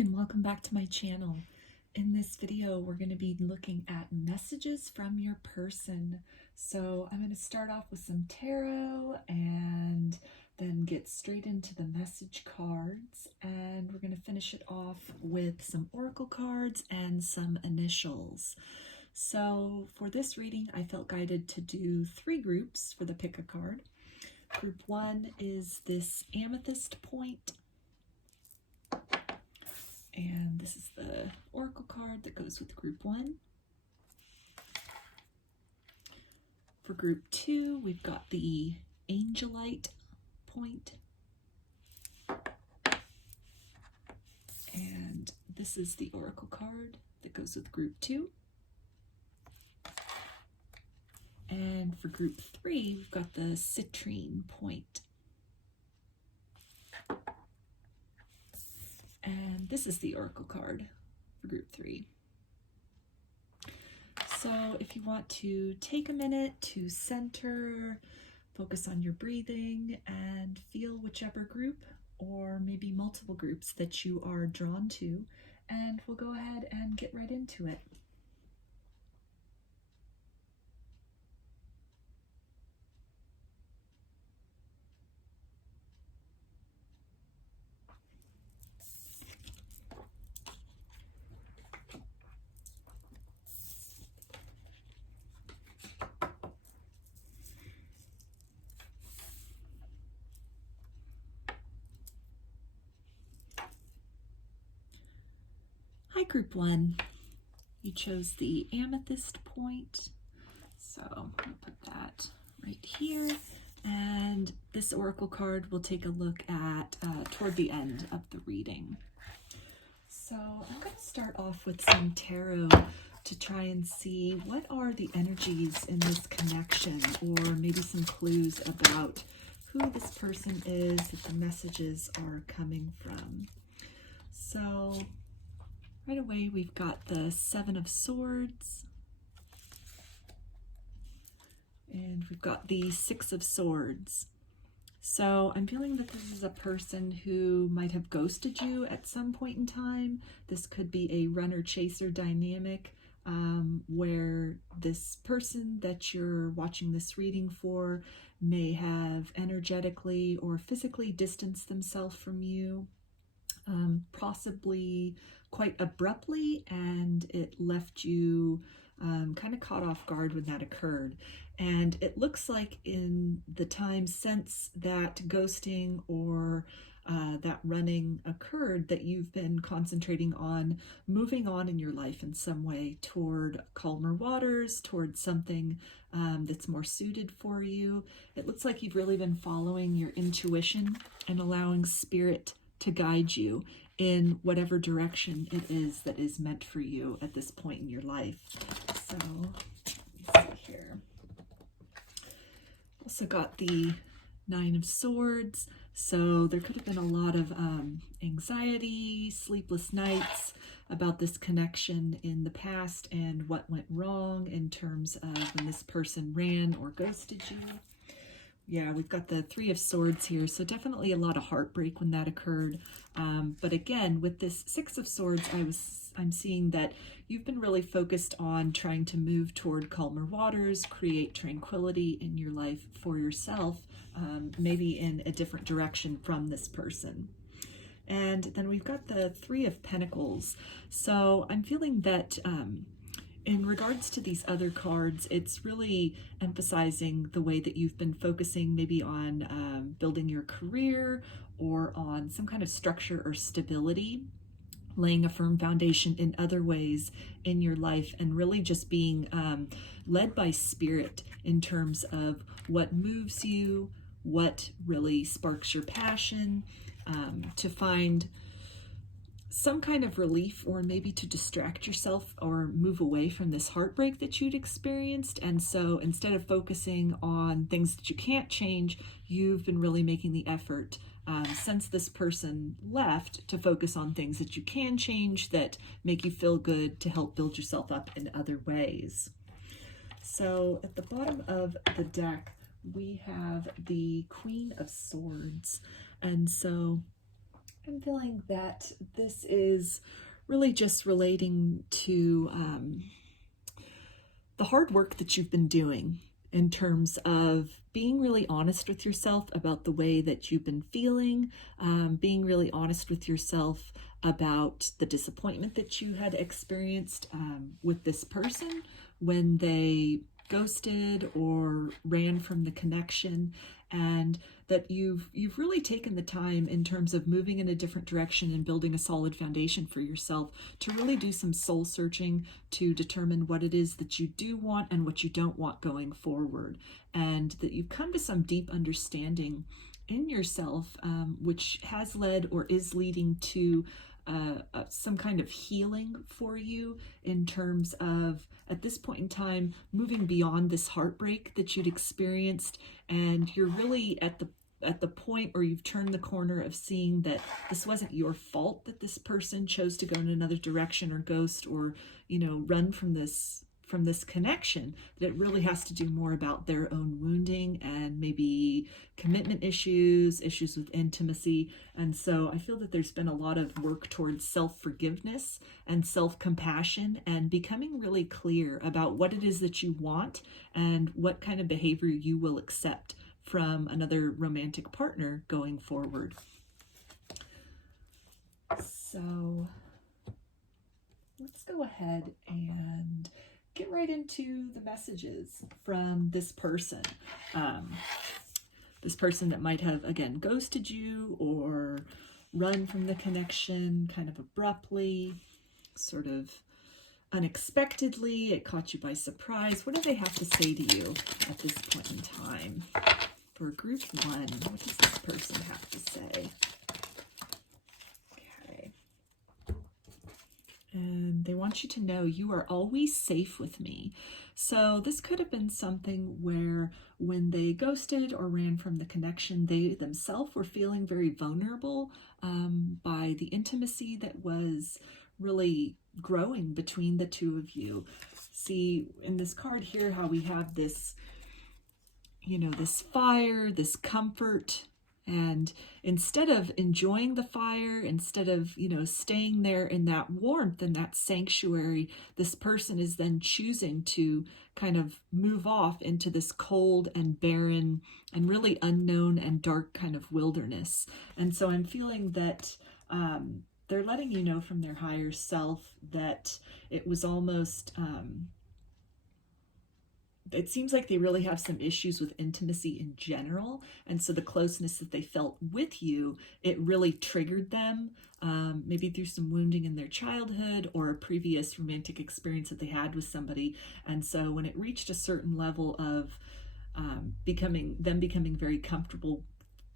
and welcome back to my channel. In this video, we're going to be looking at messages from your person. So I'm going to start off with some tarot and then get straight into the message cards. And we're going to finish it off with some oracle cards and some initials. So for this reading, I felt guided to do 3 groups for the pick a card. Group 1 is this amethyst point. And this is the oracle card that goes with group 1. For group 2, we've got the Angelite point. And this is the oracle card that goes with group 2. And for group 3, we've got the Citrine point. And this is the oracle card for group 3. So if you want to take a minute to center, focus on your breathing, and feel whichever group or maybe multiple groups that you are drawn to, and we'll go ahead and get right into it. Hi, group 1. You chose the amethyst point, so I'm going to put that right here. And this oracle card we'll take a look at toward the end of the reading. So I'm going to start off with some tarot to try and see what are the energies in this connection, or maybe some clues about who this person is that the messages are coming from. So right away, we've got the 7 of Swords, and we've got the 6 of Swords. So I'm feeling that this is a person who might have ghosted you at some point in time. This could be a runner-chaser dynamic where this person that you're watching this reading for may have energetically or physically distanced themselves from you, possibly quite abruptly, and it left you kind of caught off guard when that occurred. And it looks like in the time since that ghosting or that running occurred that you've been concentrating on moving on in your life in some way toward calmer waters, toward something that's more suited for you. It looks like you've really been following your intuition and allowing spirit to guide you in whatever direction it is that is meant for you at this point in your life. So let me see here. Also got the 9 of Swords. So there could have been a lot of anxiety, sleepless nights about this connection in the past and what went wrong in terms of when this person ran or ghosted you. Yeah, we've got the 3 of Swords here, so definitely a lot of heartbreak when that occurred. But again, with this 6 of Swords, I'm seeing that you've been really focused on trying to move toward calmer waters, create tranquility in your life for yourself, maybe in a different direction from this person. And then we've got the 3 of Pentacles. So I'm feeling that in regards to these other cards, it's really emphasizing the way that you've been focusing maybe on building your career or on some kind of structure or stability, laying a firm foundation in other ways in your life, and really just being led by spirit in terms of what moves you, what really sparks your passion, to find some kind of relief, or maybe to distract yourself or move away from this heartbreak that you'd experienced. And so instead of focusing on things that you can't change, you've been really making the effort since this person left to focus on things that you can change, that make you feel good, to help build yourself up in other ways. So at the bottom of the deck, we have the Queen of Swords. And so I'm feeling that this is really just relating to the hard work that you've been doing in terms of being really honest with yourself about the way that you've been feeling, being really honest with yourself about the disappointment that you had experienced with this person when they ghosted or ran from the connection, and that you've really taken the time in terms of moving in a different direction and building a solid foundation for yourself to really do some soul searching to determine what it is that you do want and what you don't want going forward, and that you've come to some deep understanding in yourself, which has led or is leading to some kind of healing for you in terms of, at this point in time, moving beyond this heartbreak that you'd experienced, and you're really at the point, or you've turned the corner of seeing that this wasn't your fault that this person chose to go in another direction or ghost or, run from this connection, that it really has to do more about their own wounding and maybe commitment issues with intimacy. And so I feel that there's been a lot of work towards self-forgiveness and self-compassion and becoming really clear about what it is that you want and what kind of behavior you will accept from another romantic partner going forward. So let's go ahead and get right into the messages from this person. This person that might have, again, ghosted you or run from the connection kind of abruptly, sort of unexpectedly. It caught you by surprise. What do they have to say to you at this point in time? For group one, what does this person have to say? Okay. And they want you to know you are always safe with me. So this could have been something where when they ghosted or ran from the connection, they themselves were feeling very vulnerable by the intimacy that was really growing between the two of you. See, in this card here, how we have this, this fire, this comfort, and instead of enjoying the fire, instead of, staying there in that warmth and that sanctuary, this person is then choosing to kind of move off into this cold and barren and really unknown and dark kind of wilderness. And so I'm feeling that they're letting you know from their higher self that it was almost... it seems like they really have some issues with intimacy in general. And so the closeness that they felt with you, it really triggered them, maybe through some wounding in their childhood or a previous romantic experience that they had with somebody. And so when it reached a certain level of becoming very comfortable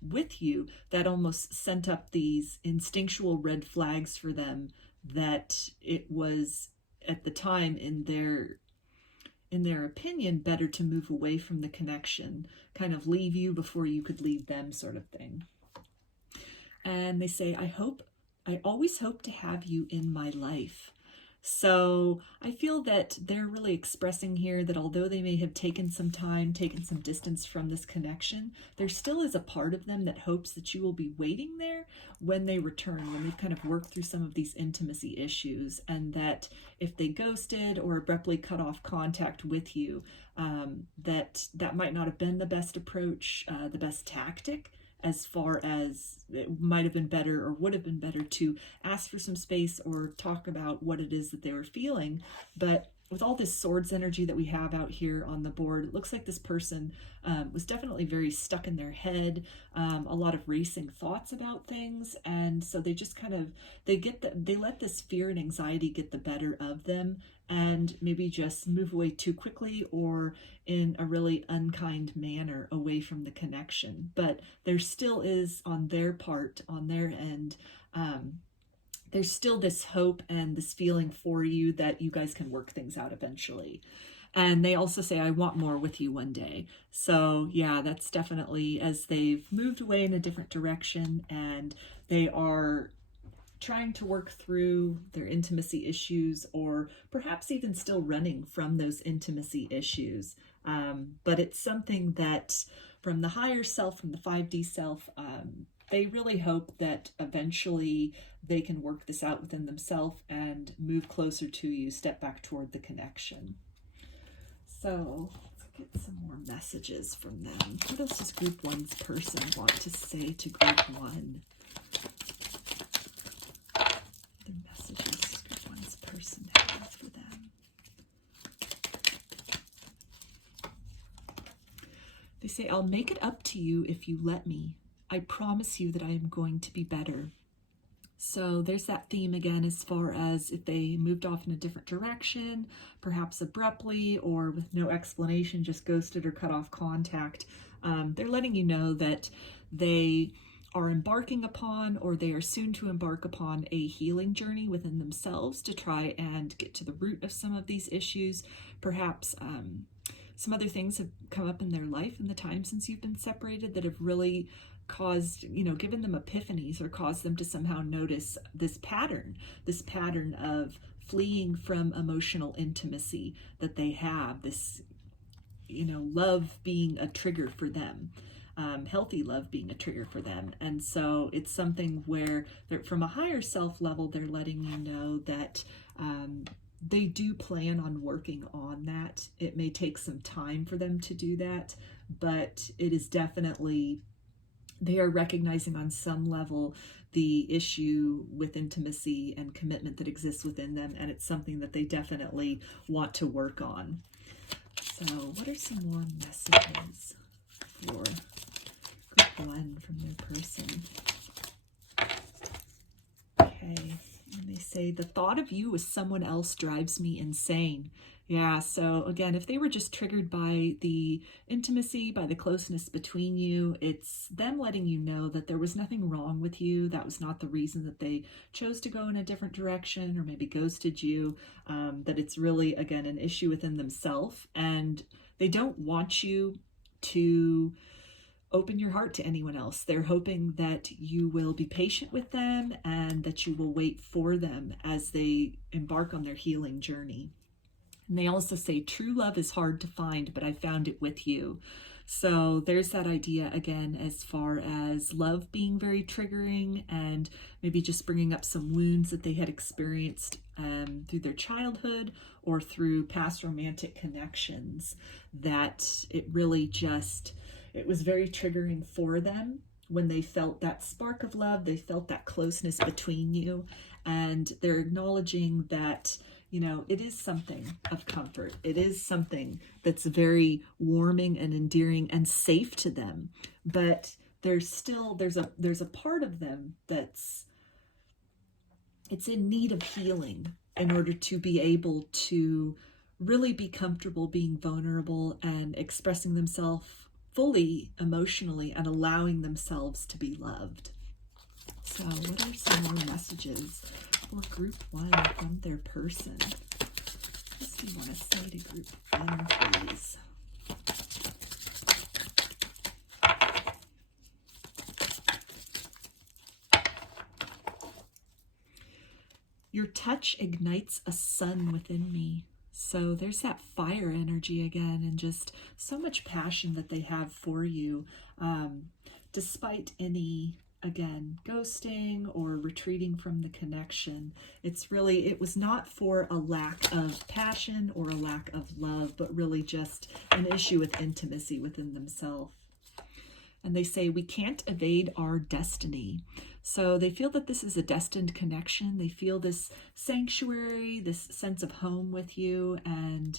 with you, that almost sent up these instinctual red flags for them that it was, at the time, in their opinion, better to move away from the connection, kind of leave you before you could leave them, sort of thing. And they say, I always hope to have you in my life. So I feel that they're really expressing here that although they may have taken some time, taken some distance from this connection, there still is a part of them that hopes that you will be waiting there when they return, when they've kind of worked through some of these intimacy issues, and that if they ghosted or abruptly cut off contact with you, that might not have been the best approach, the best tactic, as far as it might have been better or would have been better to ask for some space or talk about what it is that they were feeling. But with all this swords energy that we have out here on the board, it looks like this person was definitely very stuck in their head, a lot of racing thoughts about things. And so they just kind of, they let this fear and anxiety get the better of them and maybe just move away too quickly or in a really unkind manner away from the connection. But there still is, on their part, on their end, there's still this hope and this feeling for you that you guys can work things out eventually. And they also say, I want more with you one day. So yeah, that's definitely, as they've moved away in a different direction and they are trying to work through their intimacy issues, or perhaps even still running from those intimacy issues. But it's something that from the higher self, from the 5D self, they really hope that eventually they can work this out within themselves and move closer to you, step back toward the connection. So let's get some more messages from them. What else does group one's person want to say to group one? The messages group one's person has for them. They say, I'll make it up to you if you let me. I promise you that I am going to be better. So there's that theme again, as far as if they moved off in a different direction, perhaps abruptly or with no explanation, just ghosted or cut off contact. They're letting you know that they are embarking upon, or they are soon to embark upon, a healing journey within themselves to try and get to the root of some of these issues. Perhaps some other things have come up in their life in the time since you've been separated that have really caused, given them epiphanies, or caused them to somehow notice this pattern of fleeing from emotional intimacy that they have, this, love being a trigger for them, healthy love being a trigger for them. And so it's something where they're, from a higher self level, they're letting you know that they do plan on working on that. It may take some time for them to do that, but it is definitely, they are recognizing on some level the issue with intimacy and commitment that exists within them, and it's something that they definitely want to work on. So what are some more messages for group one from their person? Okay, and they say, the thought of you as someone else drives me insane. Yeah, so again, if they were just triggered by the intimacy, by the closeness between you, it's them letting you know that there was nothing wrong with you. That was not the reason that they chose to go in a different direction or maybe ghosted you, that it's really, again, an issue within themselves, and they don't want you to open your heart to anyone else. They're hoping that you will be patient with them and that you will wait for them as they embark on their healing journey. And they also say, true love is hard to find, but I found it with you. So there's that idea again, as far as love being very triggering and maybe just bringing up some wounds that they had experienced through their childhood or through past romantic connections, that it really just, it was very triggering for them when they felt that spark of love, they felt that closeness between you, and they're acknowledging that, it is something of comfort. It is something that's very warming and endearing and safe to them. But there's a part of them it's in need of healing in order to be able to really be comfortable being vulnerable and expressing themselves fully emotionally and allowing themselves to be loved. So what are some more messages for group one from their person? What do you want to say to group one, please? Your touch ignites a sun within me. So there's that fire energy again, and just so much passion that they have for you, despite any, again, ghosting or retreating from the connection. It was not for a lack of passion or a lack of love, but really just an issue with intimacy within themselves. And they say, we can't evade our destiny. So they feel that this is a destined connection. They feel this sanctuary, this sense of home with you. And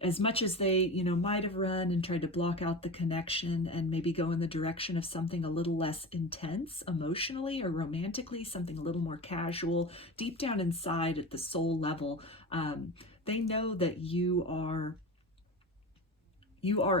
as much as they, might have run and tried to block out the connection and maybe go in the direction of something a little less intense emotionally or romantically, something a little more casual, deep down inside at the soul level, they know that you are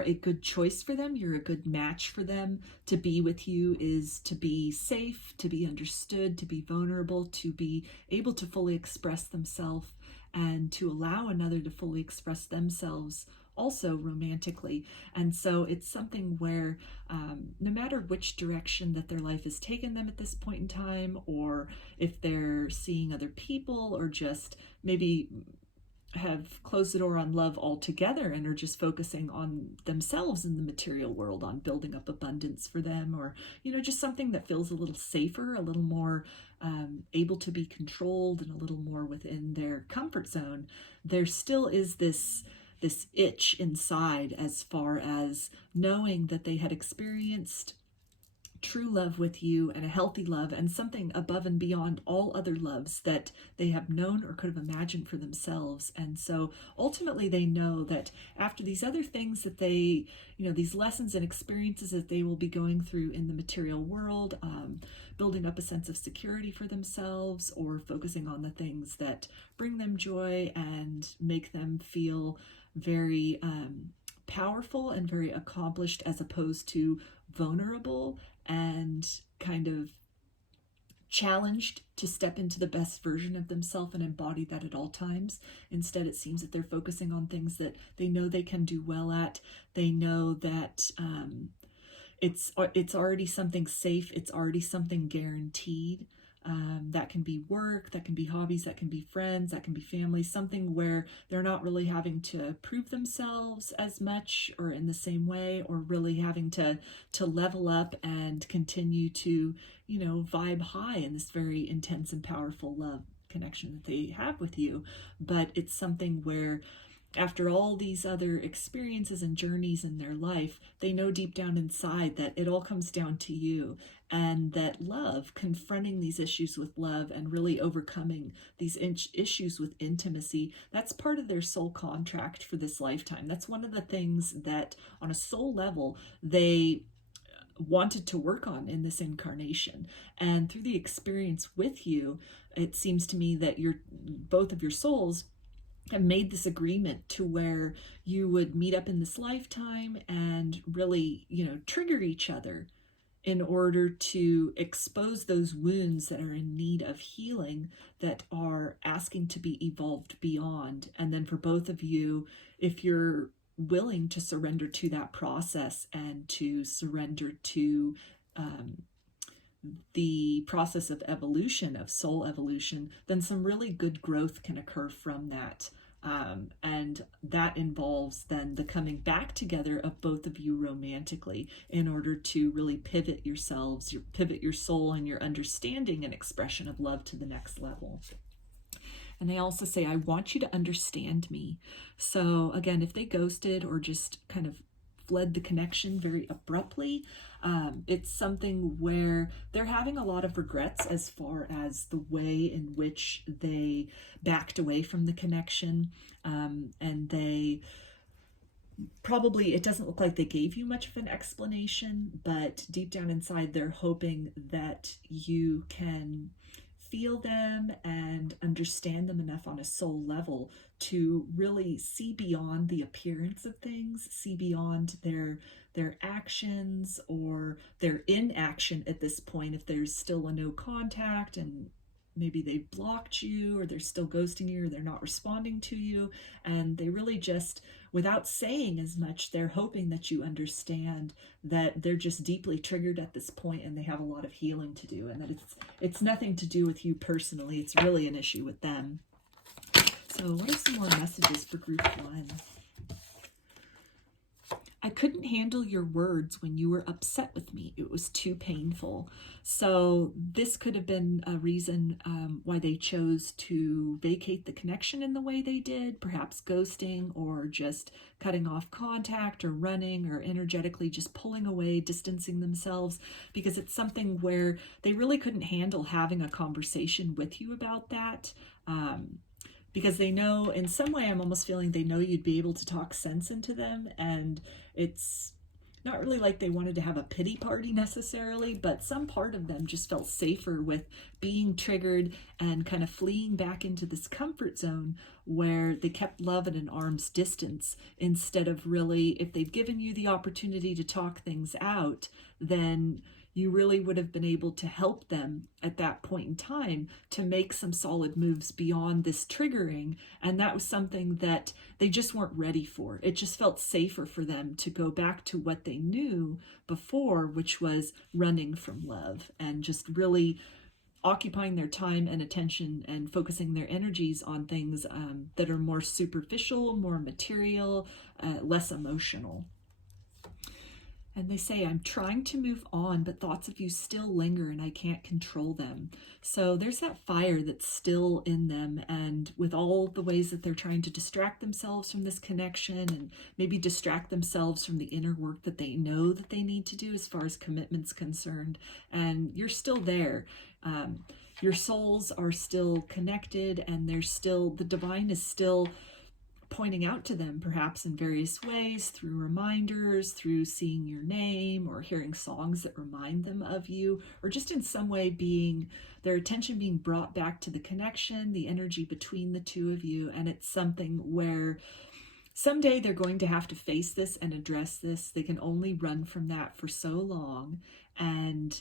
a good choice for them. You're a good match for them. To be with you is to be safe, to be understood, to be vulnerable, to be able to fully express themselves, and to allow another to fully express themselves also romantically. And so it's something where no matter which direction that their life has taken them at this point in time, or if they're seeing other people or just maybe have closed the door on love altogether and are just focusing on themselves in the material world, on building up abundance for them, or, just something that feels a little safer, a little more able to be controlled, and a little more within their comfort zone, there still is this itch inside as far as knowing that they had experienced true love with you, and a healthy love, and something above and beyond all other loves that they have known or could have imagined for themselves. And so ultimately they know that after these other things that they, these lessons and experiences that they will be going through in the material world, building up a sense of security for themselves, or focusing on the things that bring them joy and make them feel very powerful and very accomplished, as opposed to vulnerable and kind of challenged to step into the best version of themselves and embody that at all times. Instead, it seems that they're focusing on things that they know they can do well at. They know that it's already something safe. It's already something guaranteed. That can be work, that can be hobbies, that can be friends, that can be family, something where they're not really having to prove themselves as much or in the same way, or really having to level up and continue to, vibe high in this very intense and powerful love connection that they have with you. But it's something where, after all these other experiences and journeys in their life, they know deep down inside that it all comes down to you, and that love, confronting these issues with love and really overcoming these issues with intimacy, that's part of their soul contract for this lifetime. That's one of the things that on a soul level they wanted to work on in this incarnation. And through the experience with you, it seems to me that both of your souls have made this agreement to where you would meet up in this lifetime and really, trigger each other in order to expose those wounds that are in need of healing, that are asking to be evolved beyond. And then for both of you, if you're willing to surrender to that process and to surrender to the process of evolution, of soul evolution, then some really good growth can occur from that. And that involves then the coming back together of both of you romantically, in order to really pivot yourselves, pivot your soul and your understanding and expression of love to the next level. And they also say, I want you to understand me. So again, if they ghosted or just kind of fled the connection very abruptly, it's something where they're having a lot of regrets as far as the way in which they backed away from the connection, and they probably, it doesn't look like they gave you much of an explanation, but deep down inside they're hoping that you can feel them and understand them enough on a soul level to really see beyond the appearance of things, see beyond their actions or their inaction at this point. If there's still a no contact and maybe they've blocked you, or they're still ghosting you, or they're not responding to you, and they really just, without saying as much, they're hoping that you understand that they're just deeply triggered at this point and they have a lot of healing to do, and that it's nothing to do with you personally. It's really an issue with them. So what are some more messages for group 1? I couldn't handle your words when you were upset with me. It was too painful. So this could have been a reason why they chose to vacate the connection in the way they did, perhaps ghosting or just cutting off contact or running or energetically just pulling away, distancing themselves, because it's something where they really couldn't handle having a conversation with you about that. Because they know, in some way, I'm almost feeling they know you'd be able to talk sense into them, and it's not really like they wanted to have a pity party necessarily, but some part of them just felt safer with being triggered and kind of fleeing back into this comfort zone where they kept love at an arm's distance, instead of really, if they've given you the opportunity to talk things out, then you really would have been able to help them at that point in time to make some solid moves beyond this triggering. And that was something that they just weren't ready for. It just felt safer for them to go back to what they knew before, which was running from love and just really occupying their time and attention and focusing their energies on things that are more superficial, more material, less emotional. And they say, I'm trying to move on, but thoughts of you still linger and I can't control them. So there's that fire that's still in them. And with all the ways that they're trying to distract themselves from this connection and maybe distract themselves from the inner work that they know that they need to do as far as commitment's concerned. And you're still there. Your souls are still connected, and the divine is still pointing out to them, perhaps in various ways, through reminders, through seeing your name or hearing songs that remind them of you, or just in some way their attention being brought back to the connection, the energy between the two of you. And it's something where someday they're going to have to face this and address this. They can only run from that for so long. And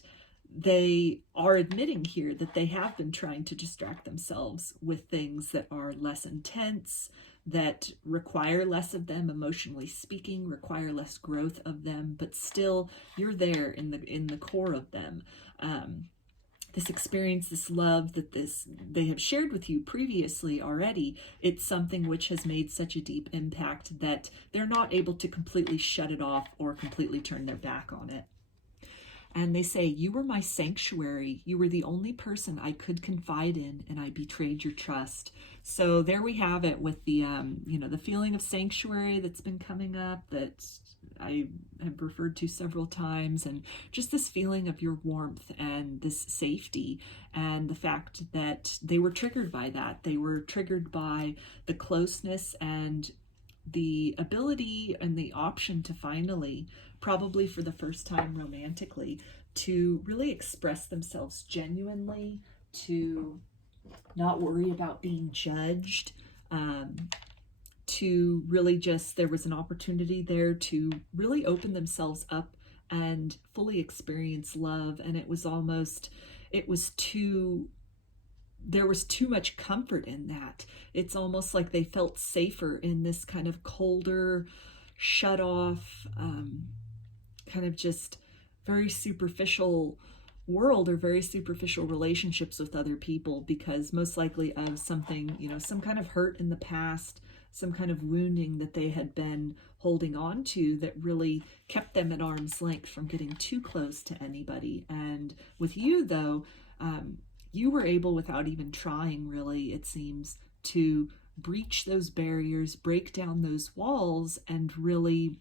they are admitting here that they have been trying to distract themselves with things that are less intense, that require less of them, emotionally speaking, require less growth of them, but still you're there in the core of them. This experience, this love that they have shared with you previously already, it's something which has made such a deep impact that they're not able to completely shut it off or completely turn their back on it. And they say, you were my sanctuary. You were the only person I could confide in, and I betrayed your trust. So there we have it with the, the feeling of sanctuary that's been coming up that I have referred to several times, and just this feeling of your warmth and this safety, and the fact that they were triggered by that. They were triggered by the closeness and the ability and the option to finally, probably for the first time romantically, to really express themselves genuinely, to not worry about being judged, to really just, there was an opportunity there to really open themselves up and fully experience love. And there was too much comfort in that. It's almost like they felt safer in this kind of colder, shut off, kind of just very superficial world or very superficial relationships with other people, because most likely of something, some kind of hurt in the past, some kind of wounding that they had been holding on to that really kept them at arm's length from getting too close to anybody. And with you, though, you were able, without even trying really, it seems, to breach those barriers, break down those walls, and really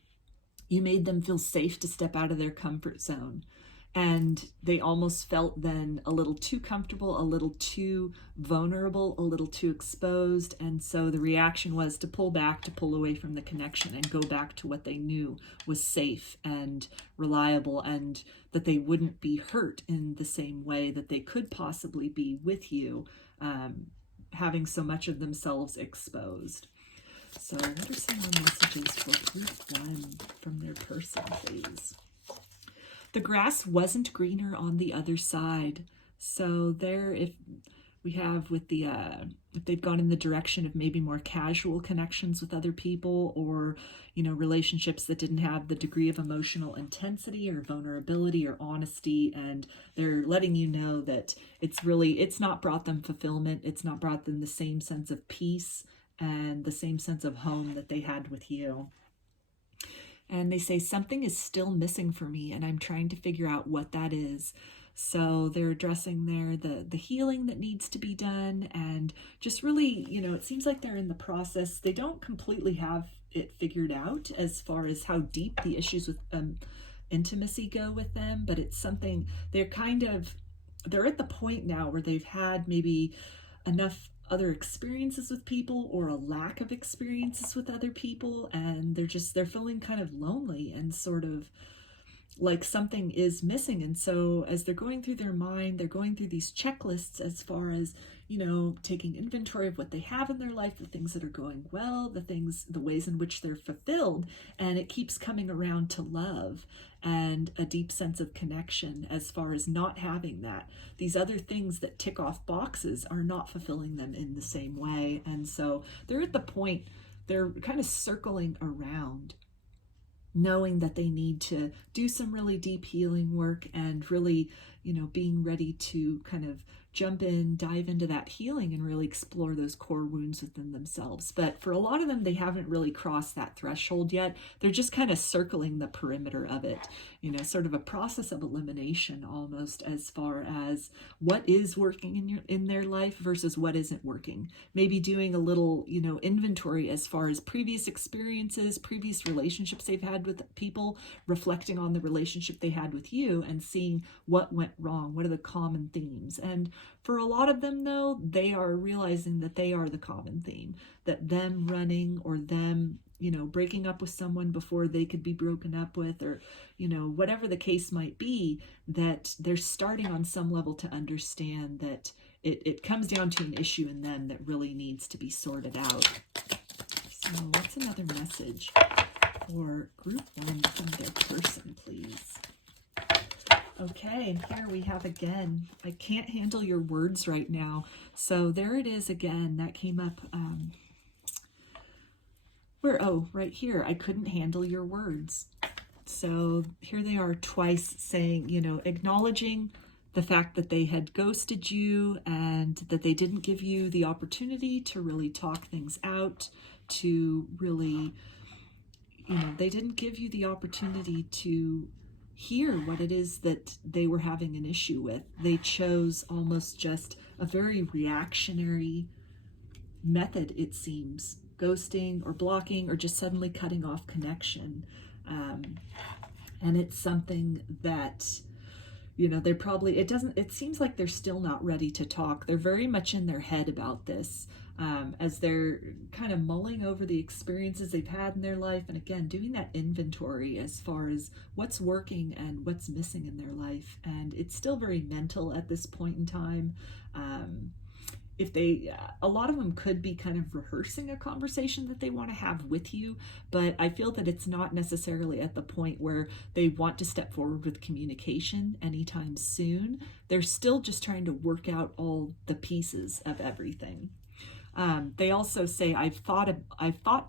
you made them feel safe to step out of their comfort zone. And they almost felt then a little too comfortable, a little too vulnerable, a little too exposed. And so the reaction was to pull back, to pull away from the connection and go back to what they knew was safe and reliable, and that they wouldn't be hurt in the same way that they could possibly be with you, having so much of themselves exposed. So what are some more messages for group one from their person, please? The grass wasn't greener on the other side. So there, if we have with the, if they've gone in the direction of maybe more casual connections with other people, or, relationships that didn't have the degree of emotional intensity or vulnerability or honesty, and they're letting you know that it's not brought them fulfillment. It's not brought them the same sense of peace and the same sense of home that they had with you. And they say, something is still missing for me, and I'm trying to figure out what that is. So they're addressing there the healing that needs to be done, and just really, it seems like they're in the process. They don't completely have it figured out as far as how deep the issues with intimacy go with them, but it's something they're at the point now where they've had maybe enough other experiences with people, or a lack of experiences with other people, and they're feeling kind of lonely and sort of like something is missing. And so as they're going through their mind, they're going through these checklists as far as, taking inventory of what they have in their life, the things that are going well, the ways in which they're fulfilled. And it keeps coming around to love and a deep sense of connection as far as not having that. These other things that tick off boxes are not fulfilling them in the same way. And so they're at the point, they're kind of circling around, knowing that they need to do some really deep healing work, and really, being ready to kind of jump in, dive into that healing and really explore those core wounds within themselves. But for a lot of them, they haven't really crossed that threshold yet. They're just kind of circling the perimeter of it, you know, sort of a process of elimination almost, as far as what is working in their life versus what isn't working. Maybe doing a little, you know, inventory as far as previous experiences, previous relationships they've had with people, reflecting on the relationship they had with you and seeing what went wrong. What are the common themes? And for a lot of them, though, they are realizing that they are the common theme, that them running or them, you know, breaking up with someone before they could be broken up with, or, you know, whatever the case might be, that they're starting on some level to understand that it comes down to an issue in them that really needs to be sorted out. So what's another message for group 1 from their person, please? Okay, and here we have again, I can't handle your words right now. So there it is again. That came up right here. I couldn't handle your words. So here they are twice saying, you know, acknowledging the fact that they had ghosted you and that they didn't give you the opportunity to really talk things out, to really, you know, they didn't give you the opportunity to hear what it is that they were having an issue with. They chose almost just a very reactionary method, it seems, ghosting or blocking or just suddenly cutting off connection. And it's something that, you know, they're probably, it seems like they're still not ready to talk. They're very much in their head about this, as they're kind of mulling over the experiences they've had in their life. And again, doing that inventory as far as what's working and what's missing in their life. And it's still very mental at this point in time. A lot of them could be kind of rehearsing a conversation that they want to have with you, but I feel that it's not necessarily at the point where they want to step forward with communication anytime soon. They're still just trying to work out all the pieces of everything. They also say, I've thought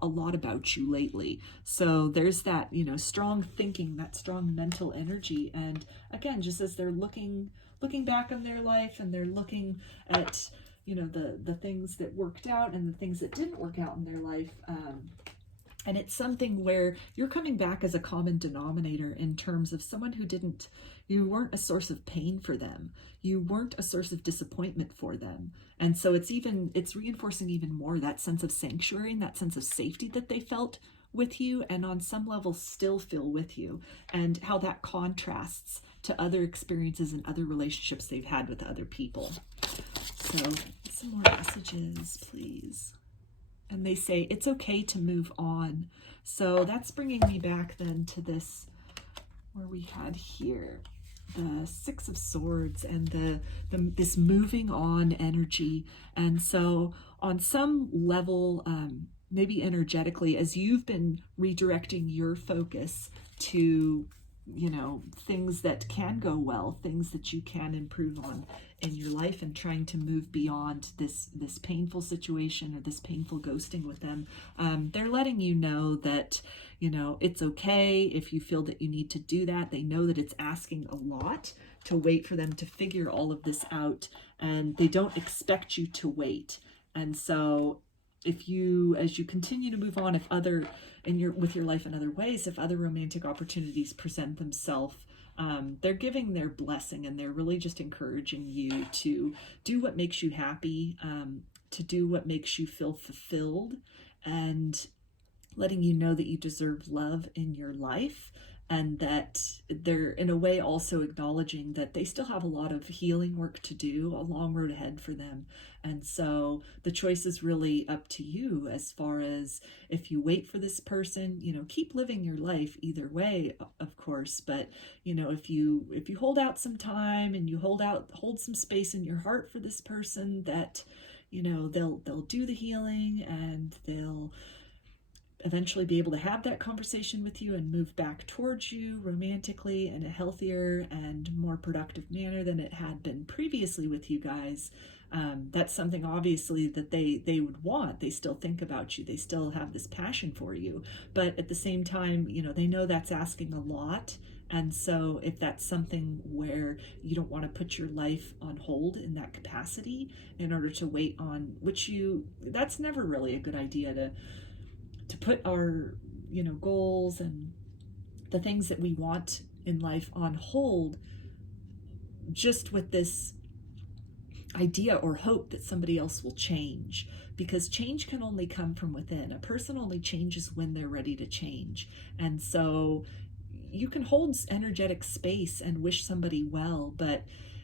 a lot about you lately. So there's that, you know, strong thinking, that strong mental energy. And again, just as they're looking back on their life and they're looking at, you know, the things that worked out and the things that didn't work out in their life. And it's something where you're coming back as a common denominator in terms of someone who you weren't a source of pain for them. You weren't a source of disappointment for them. And so it's reinforcing even more that sense of sanctuary and that sense of safety that they felt with you, and on some level still feel with you, and how that contrasts to other experiences and other relationships they've had with other people. So some more messages, please. And they say, it's okay to move on. So that's bringing me back then to this, where we had here, the Six of Swords and this moving on energy. And so on some level, maybe energetically, as you've been redirecting your focus to, you know, things that can go well, things that you can improve on in your life, and trying to move beyond this painful situation or this painful ghosting with them. They're letting you know that, you know, it's okay if you feel that you need to do that. They know that it's asking a lot to wait for them to figure all of this out, and they don't expect you to wait. And so as you continue to move on, with your life in other ways, if other romantic opportunities present themselves, they're giving their blessing, and they're really just encouraging you to do what makes you happy, to do what makes you feel fulfilled, and letting you know that you deserve love in your life, and that they're in a way also acknowledging that they still have a lot of healing work to do, a long road ahead for them. And so the choice is really up to you, as far as if you wait for this person, you know, keep living your life either way, of course. But, you know, if you hold out some time and you hold some space in your heart for this person, that, you know, they'll do the healing, and they'll eventually be able to have that conversation with you and move back towards you romantically in a healthier and more productive manner than it had been previously with you guys. That's something obviously that they would want. They still think about you. They still have this passion for you. But at the same time, you know, they know that's asking a lot, And so if that's something where you don't want to put your life on hold in that capacity in order to wait on, that's never really a good idea to put our, goals and the things that we want in life on hold just with this idea or hope that somebody else will change, because change can only come from within. A person only changes when they're ready to change. And so you can hold energetic space and wish somebody well, but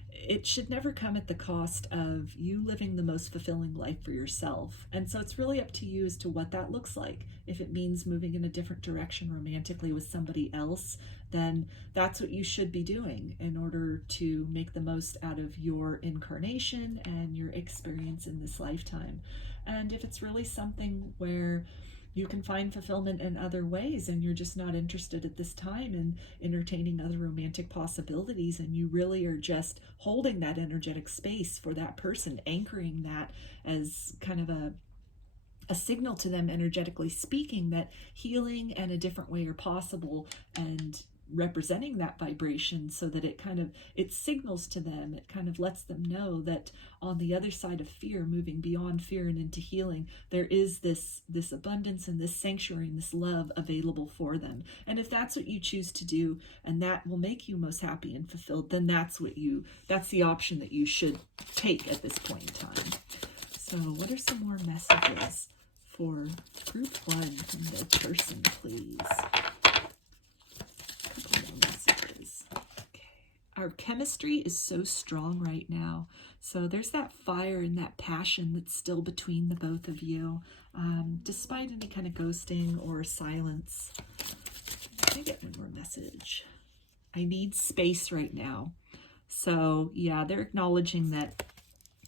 it should never come at the cost of you living the most fulfilling life for yourself. And so it's really up to you as to what that looks like. If it means moving in a different direction romantically with somebody else, then that's what you should be doing in order to make the most out of your incarnation and your experience in this lifetime. And if it's really something where you can find fulfillment in other ways and you're just not interested at this time in entertaining other romantic possibilities, and you really are just holding that energetic space for that person, anchoring that as kind of a signal to them, energetically speaking, that healing and a different way are possible, and representing that vibration so that it signals to them, it kind of lets them know that on the other side of fear, moving beyond fear and into healing, there is this abundance and this sanctuary and this love available for them. And if that's what you choose to do and that will make you most happy and fulfilled, then that's the option that you should take at this point in time. So what are some more messages for group 1 from the person, please? Our chemistry is so strong right now. So there's that fire and that passion that's still between the both of you, despite any kind of ghosting or silence. Let me get one more message. I need space right now. So yeah, they're acknowledging that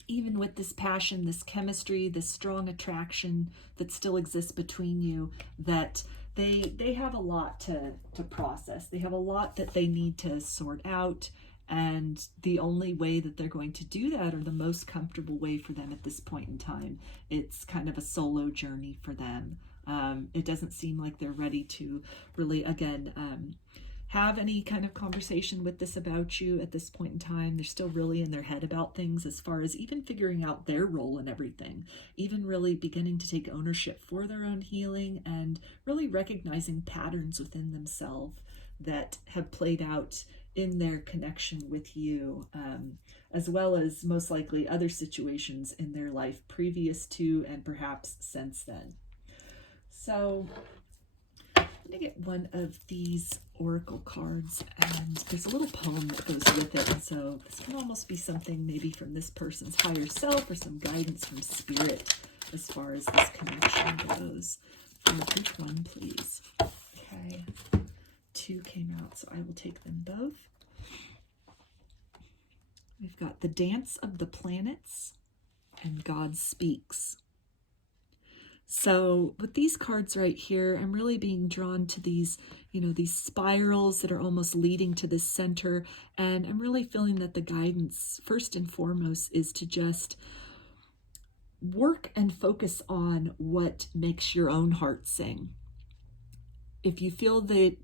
even with this passion, this chemistry, this strong attraction that still exists between you, that they have a lot to process. They have a lot that they need to sort out, and the only way that they're going to do that, or the most comfortable way for them at this point in time, it's kind of a solo journey for them. It doesn't seem like they're ready to really, again, have any kind of conversation with this about you at this point in time. They're still really in their head about things, as far as even figuring out their role in everything, even really beginning to take ownership for their own healing, and really recognizing patterns within themselves that have played out in their connection with you, as well as most likely other situations in their life previous to and perhaps since then. So I'm going to get one of these oracle cards, and there's a little poem that goes with it, and so this can almost be something maybe from this person's higher self, or some guidance from spirit as far as this connection goes. For group 1, please. Okay, 2 came out, so I will take them both. We've got the Dance of the Planets and God Speaks. So with these cards right here, I'm really being drawn to these, these spirals that are almost leading to this center. And I'm really feeling that the guidance, first and foremost, is to just work and focus on what makes your own heart sing. If you feel that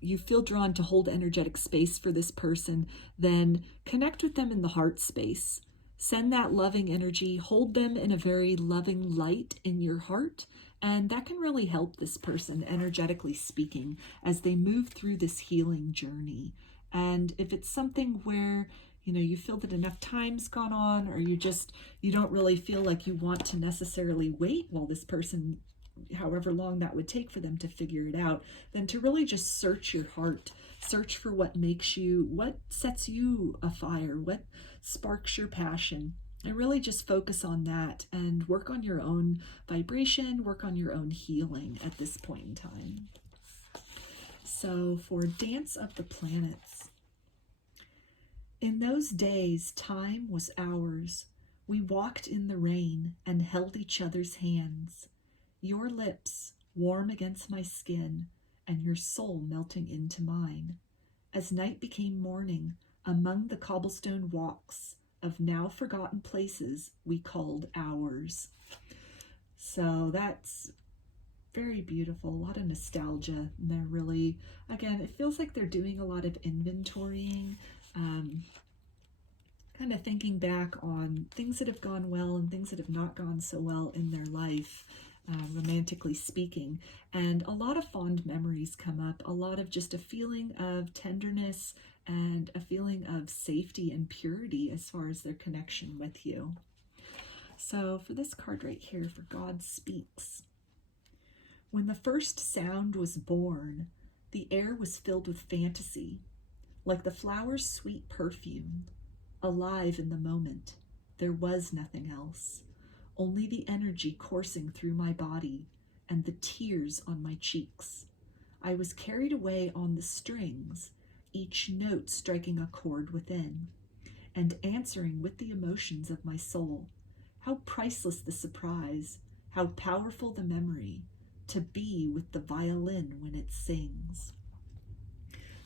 you feel drawn to hold energetic space for this person, then connect with them in the heart space. Send that loving energy, hold them in a very loving light in your heart, and that can really help this person, energetically speaking, as they move through this healing journey. And if it's something where, you feel that enough time's gone on, or you don't really feel like you want to necessarily wait while this person, however long that would take for them to figure it out, then to really just search your heart, search for what sets you afire, what sparks your passion, and really just focus on that and work on your own vibration, work on your own healing at this point in time. So for Dance of the Planets, in those days, time was ours. We walked in the rain and held each other's hands. Your lips warm against my skin, and your soul melting into mine. As night became morning, among the cobblestone walks of now forgotten places we called ours. So that's Very beautiful, a lot of nostalgia, and they're really, again, it feels like they're doing a lot of inventorying, kind of thinking back on things that have gone well and things that have not gone so well in their life, romantically speaking. And a lot of fond memories come up, a lot of just a feeling of tenderness and a feeling of safety and purity as far as their connection with you. So for this card right here, for God Speaks. When the first sound was born, the air was filled with fantasy, like the flower's sweet perfume. Alive in the moment, there was nothing else, only the energy coursing through my body and the tears on my cheeks. I was carried away on the strings, each note striking a chord within, and answering with the emotions of my soul. How priceless the surprise, how powerful the memory, to be with the violin when it sings.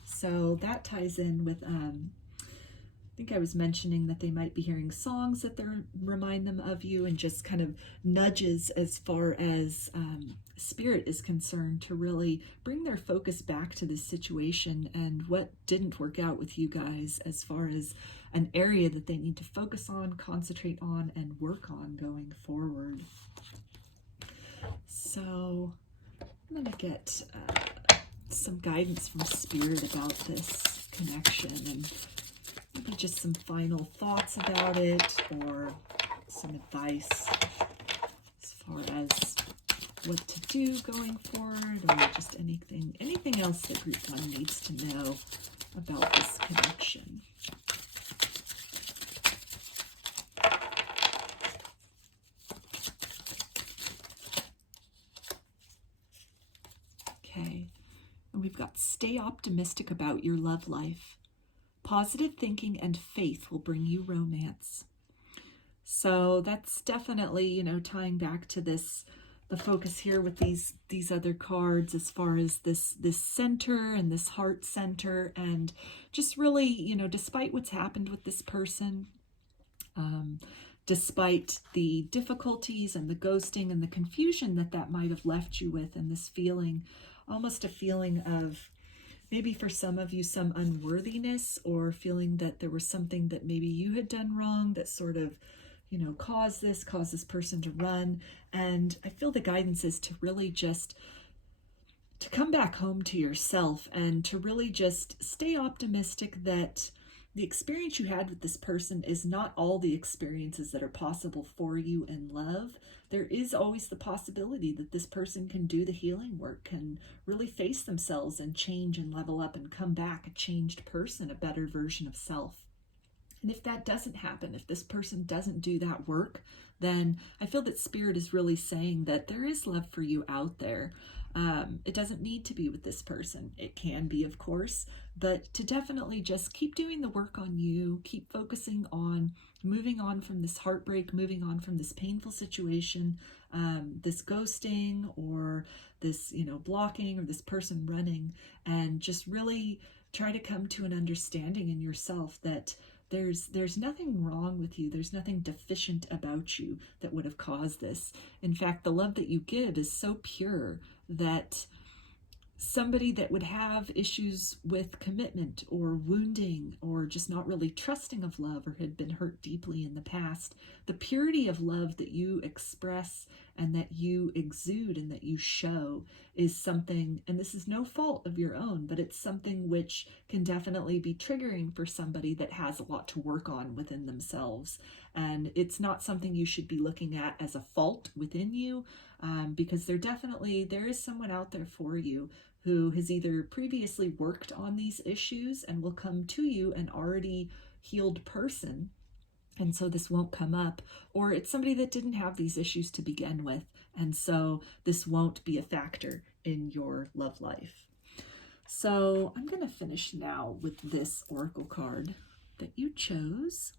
So that ties in with I think I was mentioning that they might be hearing songs that remind them of you, and just kind of nudges as far as spirit is concerned to really bring their focus back to this situation and what didn't work out with you guys as far as an area that they need to focus on, concentrate on, and work on going forward. So I'm going to get some guidance from spirit about this connection, and maybe just some final thoughts about it, or some advice as far as what to do going forward, or just anything else that group 1 needs to know about this connection. Okay, and we've got stay optimistic about your love life. Positive thinking and faith will bring you romance. So that's definitely, tying back to this, the focus here with these other cards as far as this center and this heart center, and just really, despite what's happened with this person, despite the difficulties and the ghosting and the confusion that might have left you with, and this feeling, almost a feeling of, maybe for some of you, some unworthiness, or feeling that there was something that maybe you had done wrong that sort of, caused this person to run. And I feel the guidance is to really just to come back home to yourself, and to really just stay optimistic that the experience you had with this person is not all the experiences that are possible for you in love. There is always the possibility that this person can do the healing work, can really face themselves and change and level up and come back a changed person, a better version of self. And if that doesn't happen, if this person doesn't do that work, then I feel that spirit is really saying that there is love for you out there. It doesn't need to be with this person. It can be, of course, but to definitely just keep doing the work on you, keep focusing on moving on from this heartbreak, moving on from this painful situation, this ghosting, or this, blocking, or this person running, and just really try to come to an understanding in yourself that there's nothing wrong with you. There's nothing deficient about you that would have caused this. In fact, the love that you give is so pure that somebody that would have issues with commitment or wounding, or just not really trusting of love, or had been hurt deeply in the past, the purity of love that you express and that you exude and that you show is something, and this is no fault of your own, but it's something which can definitely be triggering for somebody that has a lot to work on within themselves. And it's not something you should be looking at as a fault within you, because there is someone out there for you who has either previously worked on these issues and will come to you an already healed person, and so this won't come up, or it's somebody that didn't have these issues to begin with, and so this won't be a factor in your love life. So I'm going to finish now with this oracle card that you chose,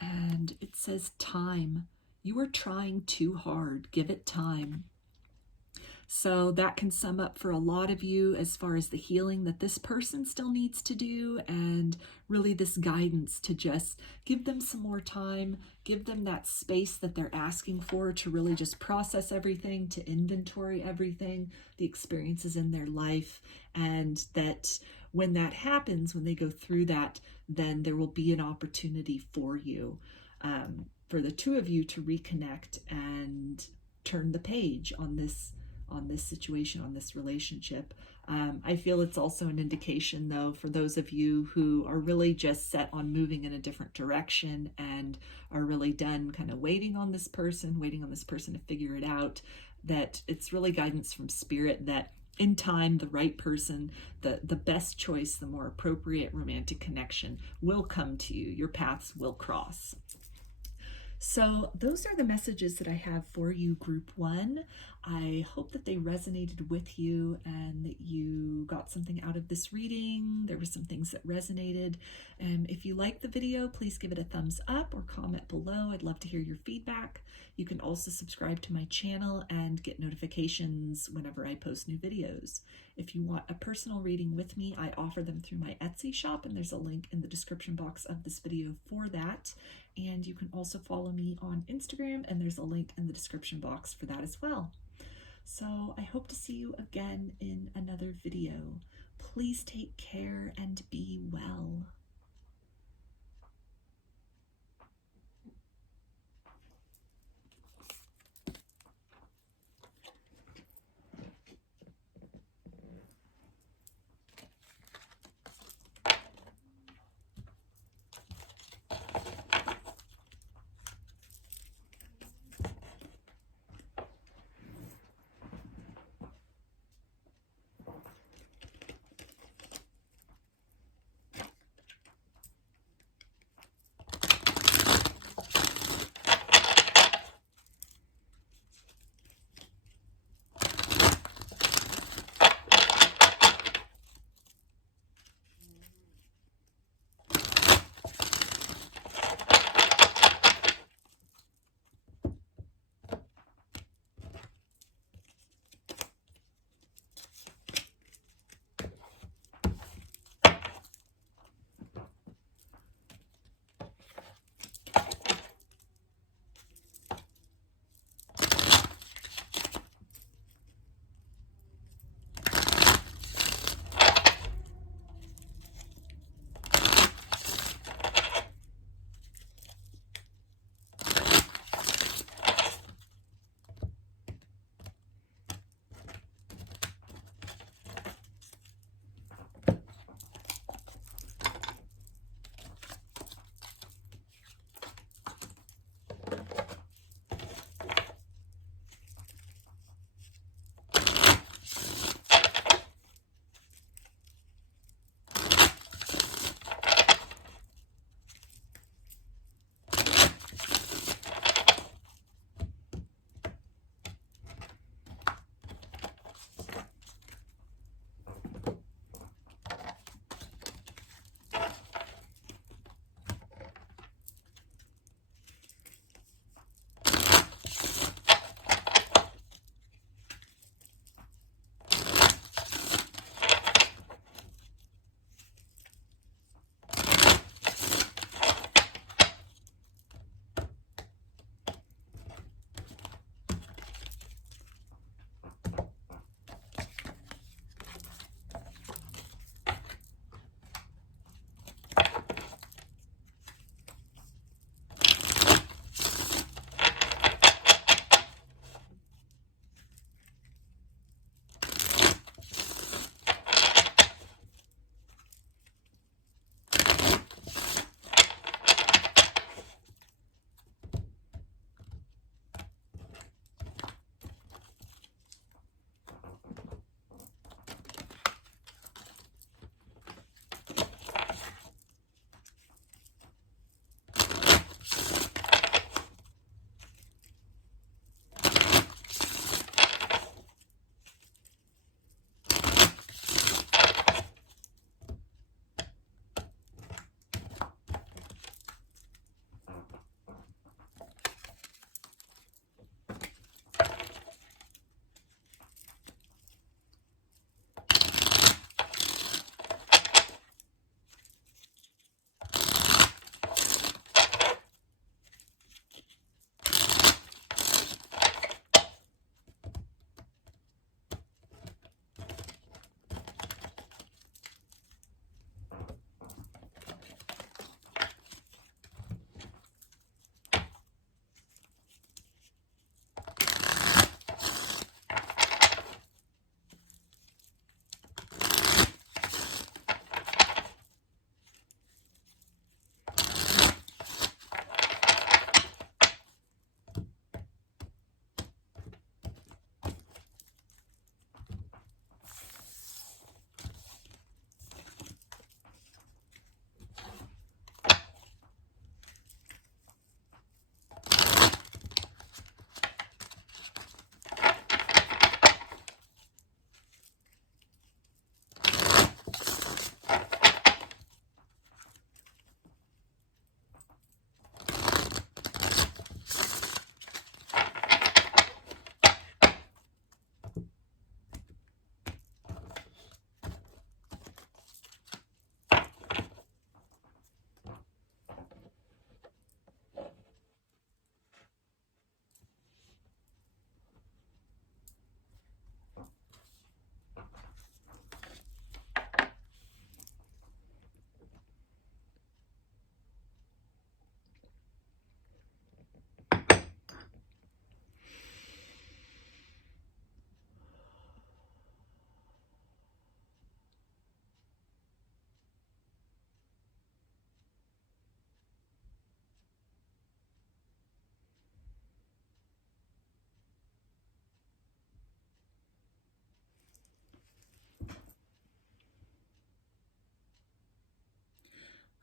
and it says time. You are trying too hard. Give it time. So that can sum up for a lot of you as far as the healing that this person still needs to do, and really this guidance to just give them some more time, give them that space that they're asking for to really just process everything, to inventory everything, the experiences in their life, and that when that happens, when they go through that, then there will be an opportunity for you, for the two of you to reconnect and turn the page on this situation, on this relationship. I feel it's also an indication, though, for those of you who are really just set on moving in a different direction and are really done kind of waiting on this person to figure it out, that it's really guidance from spirit that in time, the right person, the best choice, the more appropriate romantic connection will come to you. Your paths will cross. So those are the messages that I have for you, Group 1. I hope that they resonated with you and that you got something out of this reading. There were some things that resonated. If you liked the video, please give it a thumbs up or comment below. I'd love to hear your feedback. You can also subscribe to my channel and get notifications whenever I post new videos. If you want a personal reading with me, I offer them through my Etsy shop, and there's a link in the description box of this video for that. And you can also follow me on Instagram, and there's a link in the description box for that as well. So I hope to see you again in another video. Please take care and be well.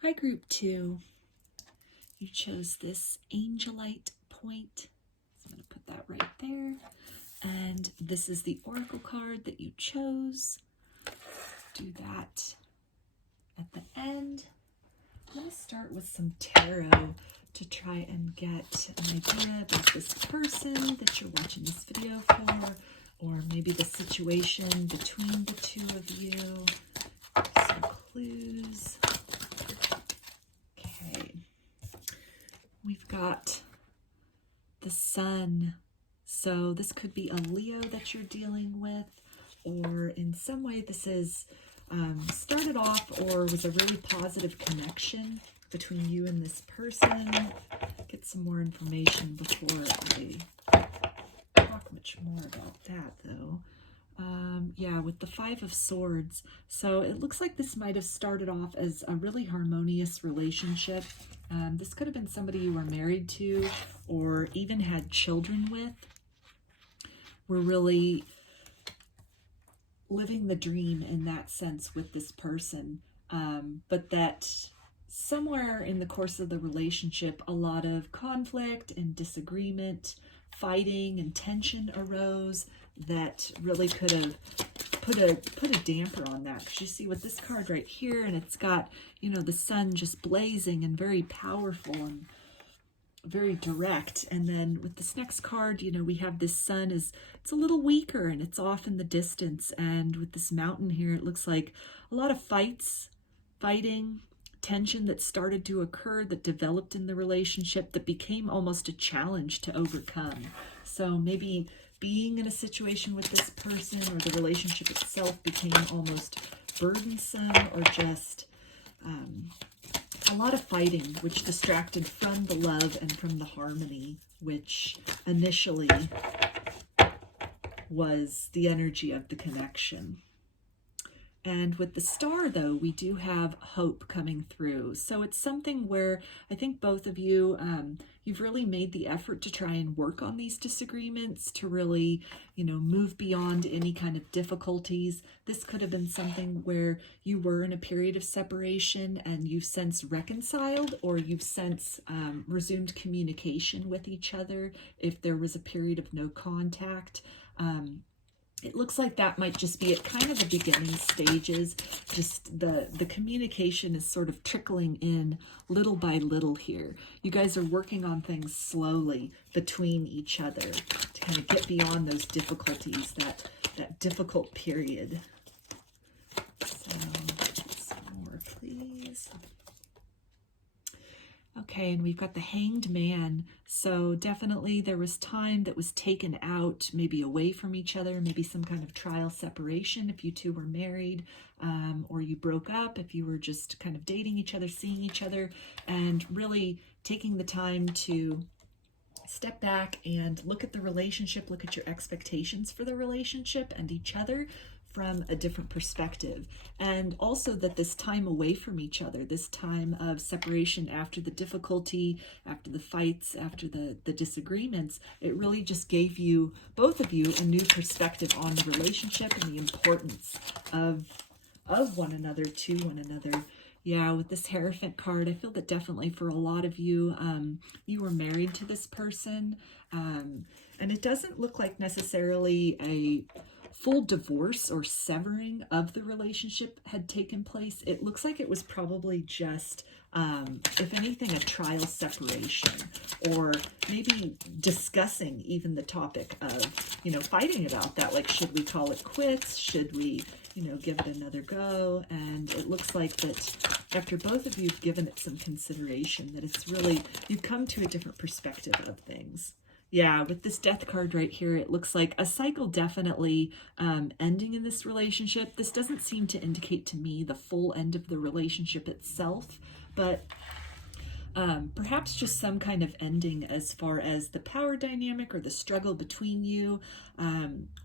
Hi, group 2. You chose this Angelite point. So I'm going to put that right there. And this is the oracle card that you chose. Do that at the end. I'm going to start with some tarot to try and get an idea about this person that you're watching this video for, or maybe the situation between the two of you. Some clues. Okay. We've got the Sun. So this could be a Leo that you're dealing with, or in some way this is started off or was a really positive connection between you and this person. Get some more information before I talk much more about that, though. Yeah, with the 5 of Swords. So it looks like this might have started off as a really harmonious relationship. This could have been somebody you were married to or even had children with. We're really living the dream in that sense with this person. But that somewhere in the course of the relationship, a lot of conflict and disagreement, fighting and tension arose that really could have put a damper on that. Because you see with this card right here, and it's got, you know, the sun just blazing and very powerful and very direct. And then with this next card, you know, we have this sun it's a little weaker and it's off in the distance. And with this mountain here, it looks like a lot of fighting, tension that started to occur, that developed in the relationship, that became almost a challenge to overcome. So maybe being in a situation with this person or the relationship itself became almost burdensome, or just a lot of fighting, which distracted from the love and from the harmony, which initially was the energy of the connection. And with the Star, though, we do have hope coming through. So it's something where I think both of you, you've really made the effort to try and work on these disagreements, to really, you know, move beyond any kind of difficulties. This could have been something where you were in a period of separation and you've since reconciled, or you've since resumed communication with each other if there was a period of no contact. It looks like that might just be at kind of the beginning stages. Just the communication is sort of trickling in little by little here. You guys are working on things slowly between each other to kind of get beyond those difficulties, that difficult period. So, some more, please. Okay, and we've got the Hanged Man. So definitely there was time that was taken out, maybe away from each other, maybe some kind of trial separation if you two were married, or you broke up if you were just kind of dating each other, seeing each other, and really taking the time to step back and look at the relationship, look at your expectations for the relationship and each other from a different perspective. And also that this time away from each other, this time of separation after the difficulty, after the fights, after the disagreements, it really just gave you, both of you, a new perspective on the relationship and the importance of one another, to one another. Yeah, with this Hierophant card, I feel that definitely for a lot of you, you were married to this person, and it doesn't look like necessarily a full divorce or severing of the relationship had taken place. It looks like it was probably just, if anything, a trial separation, or maybe discussing even the topic of, you know, fighting about that. Like, should we call it quits? Should we, you know, give it another go? And it looks like that after both of you have given it some consideration, that it's really, you've come to a different perspective of things. Yeah, with this Death card right here, it looks like a cycle definitely ending in this relationship. This doesn't seem to indicate to me the full end of the relationship itself, but perhaps just some kind of ending as far as the power dynamic or the struggle between you,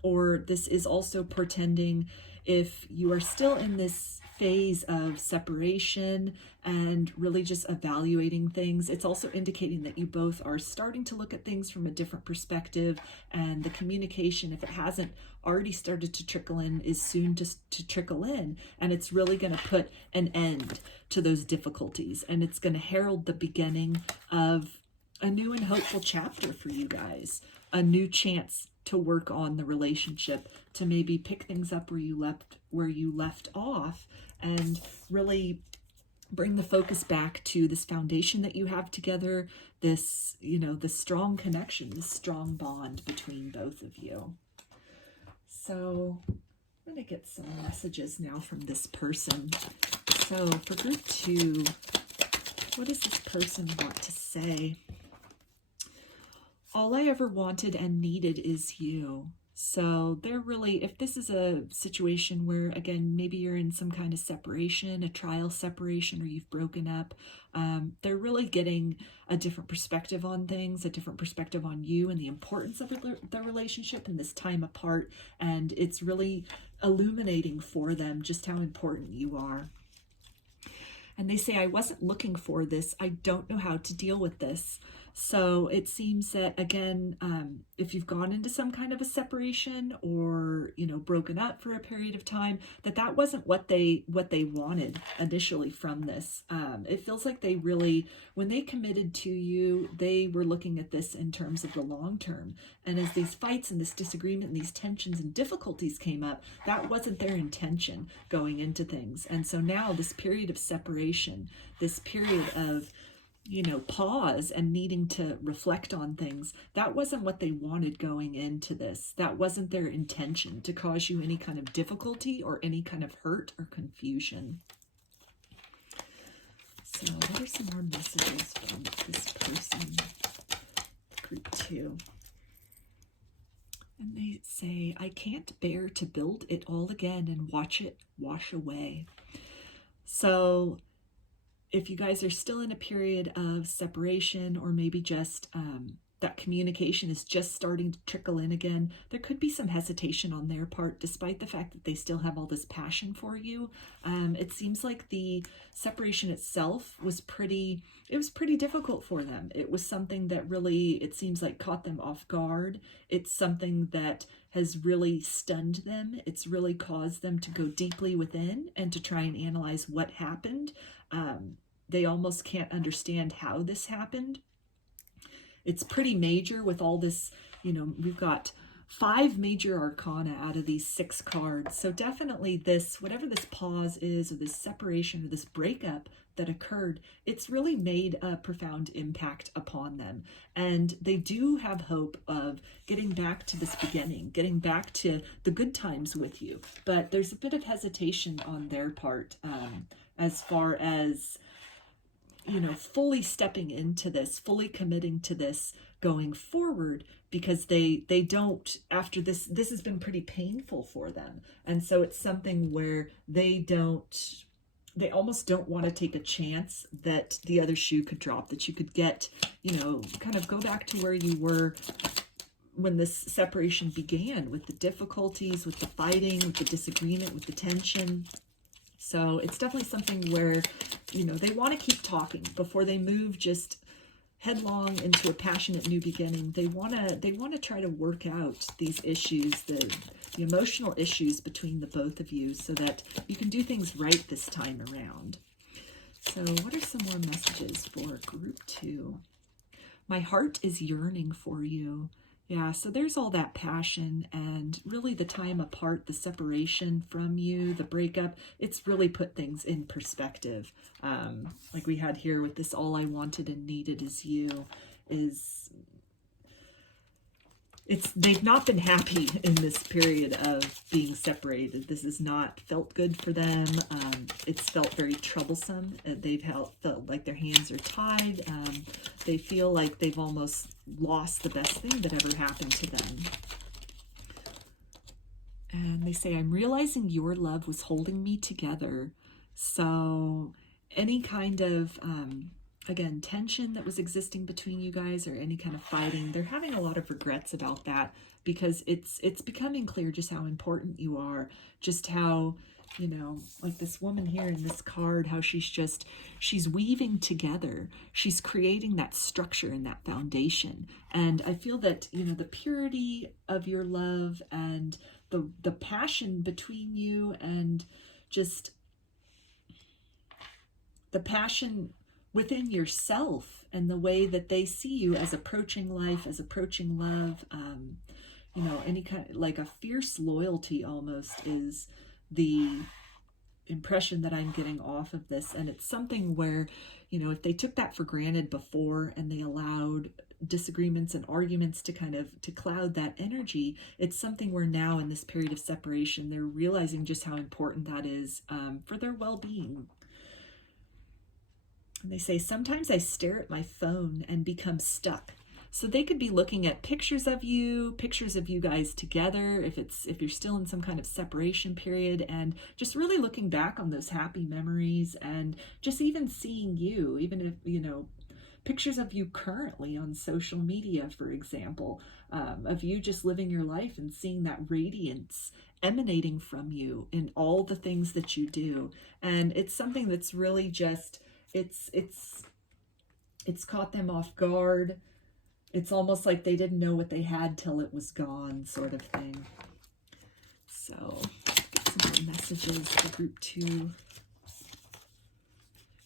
or this is also portending if you are still in this phase of separation and really just evaluating things, it's also indicating that you both are starting to look at things from a different perspective, and the communication, if it hasn't already started to trickle in, is soon to trickle in, and it's really going to put an end to those difficulties, and it's going to herald the beginning of a new and hopeful chapter for you guys, a new chance to work on the relationship, to maybe pick things up where you left off, and really bring the focus back to this foundation that you have together, this, this strong connection, this strong bond between both of you. So I'm going to get some messages now from this person. So for group 2, what does this person want to say? All I ever wanted and needed is you. So they're really, if this is a situation where, again, maybe you're in some kind of separation, a trial separation, or you've broken up, they're really getting a different perspective on things, a different perspective on you and the importance of the relationship and this time apart. And it's really illuminating for them just how important you are. And they say, I wasn't looking for this. I don't know how to deal with this. So it seems that, again, if you've gone into some kind of a separation or, broken up for a period of time, that wasn't what they wanted initially from this. It feels like they really, when they committed to you, they were looking at this in terms of the long term. And as these fights and this disagreement and these tensions and difficulties came up, that wasn't their intention going into things. And so now this period of separation, this period of pause and needing to reflect on things, that wasn't what they wanted going into this. That wasn't their intention, to cause you any kind of difficulty or any kind of hurt or confusion. So what are some more messages from this person, group 2? And they say, I can't bear to build it all again and watch it wash away. So if you guys are still in a period of separation, or maybe just that communication is just starting to trickle in again, there could be some hesitation on their part, despite the fact that they still have all this passion for you. It seems like the separation itself was pretty difficult for them. It was something that really, it seems like, caught them off guard. It's something that has really stunned them. It's really caused them to go deeply within and to try and analyze what happened. They almost can't understand how this happened. It's pretty major with all this, we've got 5 major arcana out of these 6 cards. So definitely this, whatever this pause is, or this separation, or this breakup that occurred, it's really made a profound impact upon them. And they do have hope of getting back to this beginning, getting back to the good times with you. But there's a bit of hesitation on their part as far as, fully stepping into this, fully committing to this going forward, because they don't, after this has been pretty painful for them. And so it's something where they almost don't want to take a chance that the other shoe could drop, that you could get, kind of go back to where you were when this separation began, with the difficulties, with the fighting, with the disagreement, with the tension. So it's definitely something where, they want to keep talking before they move just headlong into a passionate new beginning. They want to try to work out these issues, the emotional issues between the both of you, so that you can do things right this time around. So what are some more messages for group 2? My heart is yearning for you. Yeah, so there's all that passion, and really the time apart, the separation from you, the breakup, it's really put things in perspective. Like we had here with this, all I wanted and needed is you, they've not been happy in this period of being separated. This has not felt good for them. It's felt very troublesome. They've felt like their hands are tied. They feel like they've almost lost the best thing that ever happened to them. And they say, I'm realizing your love was holding me together. So any kind of again, tension that was existing between you guys or any kind of fighting. They're having a lot of regrets about that because it's becoming clear just how important you are, just how, you know, like this woman here in this card, how she's weaving together. She's creating that structure and that foundation. And I feel that, you know, the purity of your love and the passion between you and just the passion within yourself and the way that they see you as approaching life, as approaching love, you know, any kind of like a fierce loyalty almost is the impression that I'm getting off of this. And it's something where, you know, if they took that for granted before and they allowed disagreements and arguments to kind of to cloud that energy, it's something where now in this period of separation, they're realizing just how important that is for their well-being. And they say, sometimes I stare at my phone and become stuck. So they could be looking at pictures of you guys together, if you're still in some kind of separation period, and just really looking back on those happy memories and just even seeing you, even if, you know, pictures of you currently on social media, for example, of you just living your life and seeing that radiance emanating from you in all the things that you do. And it's something that's really just, it's caught them off guard. It's almost like they didn't know what they had till it was gone, sort of thing. So, get some more messages for group 2.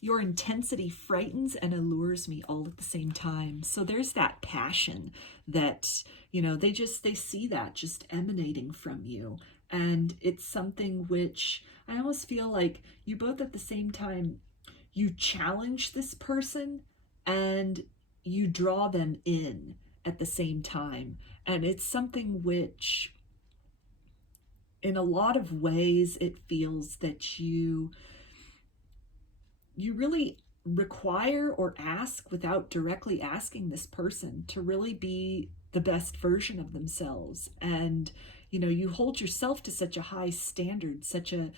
Your intensity frightens and allures me all at the same time. So there's that passion that, you know, they see that just emanating from you. And it's something which I almost feel like you both at the same time, you challenge this person and you draw them in at the same time. And it's something which, in a lot of ways, it feels that you really require or ask without directly asking this person to really be the best version of themselves. And, you know, you hold yourself to such a high standard, such a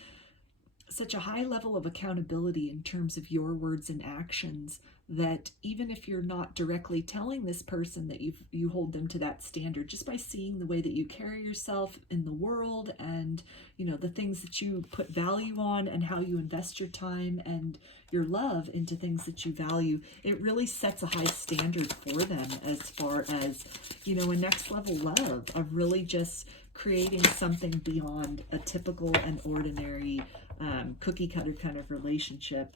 high level of accountability in terms of your words and actions, that even if you're not directly telling this person that you hold them to that standard, just by seeing the way that you carry yourself in the world and, you know, the things that you put value on and how you invest your time and your love into things that you value, it really sets a high standard for them as far as, you know, a next level love of really just creating something beyond a typical and ordinary cookie cutter kind of relationship.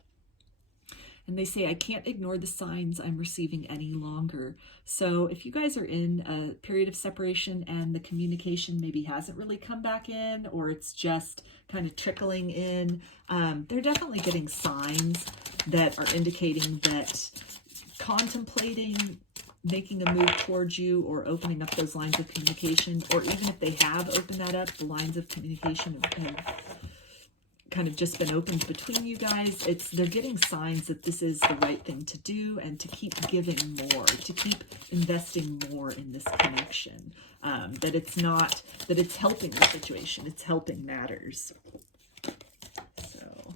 And they say, I can't ignore the signs I'm receiving any longer. So if you guys are in a period of separation and the communication maybe hasn't really come back in, or it's just kind of trickling in, they're definitely getting signs that are indicating that contemplating making a move towards you or opening up those lines of communication, or even if they have opened that up, the lines of communication have kind of just been opened between you guys. They're getting signs that this is the right thing to do and to keep giving more, to keep investing more in this connection. That it's helping the situation, it's helping matters. So,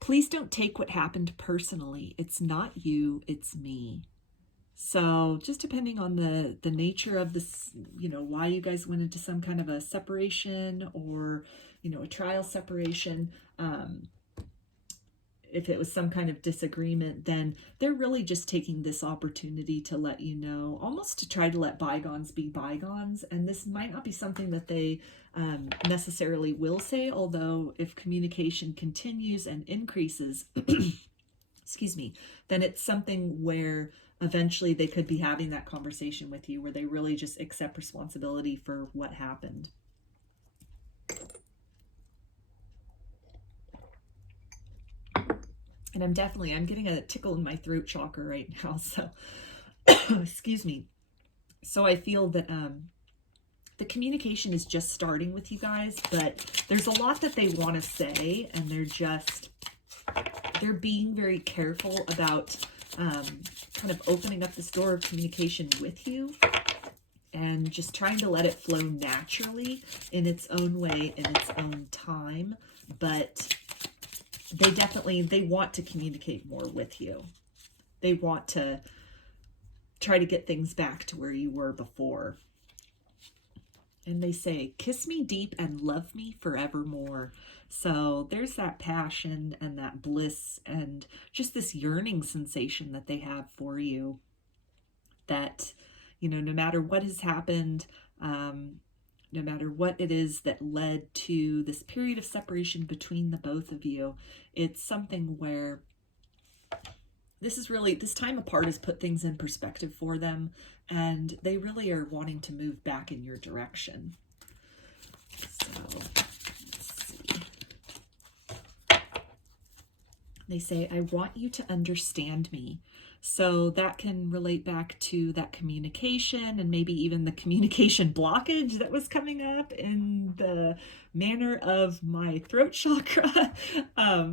please don't take what happened personally. It's not you, it's me. So just depending on the nature of this, you know, why you guys went into some kind of a separation or, you know, a trial separation, if it was some kind of disagreement, then they're really just taking this opportunity to let you know, almost to try to let bygones be bygones. And this might not be something that they necessarily will say, although if communication continues and increases, excuse me, then it's something where eventually they could be having that conversation with you where they really just accept responsibility for what happened. And I'm getting a tickle in my throat chakra right now. So, excuse me. So I feel that the communication is just starting with you guys, but there's a lot that they want to say, and they're being very careful about kind of opening up this door of communication with you and just trying to let it flow naturally in its own way, in its own time. But they want to communicate more with you. They want to try to get things back to where you were before. And they say, kiss me deep and love me forevermore. So there's that passion and that bliss and just this yearning sensation that they have for you. That, you know, no matter what has happened, no matter what it is that led to this period of separation between the both of you, it's something where this time apart has put things in perspective for them, and they really are wanting to move back in your direction. So, let's see. They say, I want you to understand me. So that can relate back to that communication and maybe even the communication blockage that was coming up in the manner of my throat chakra.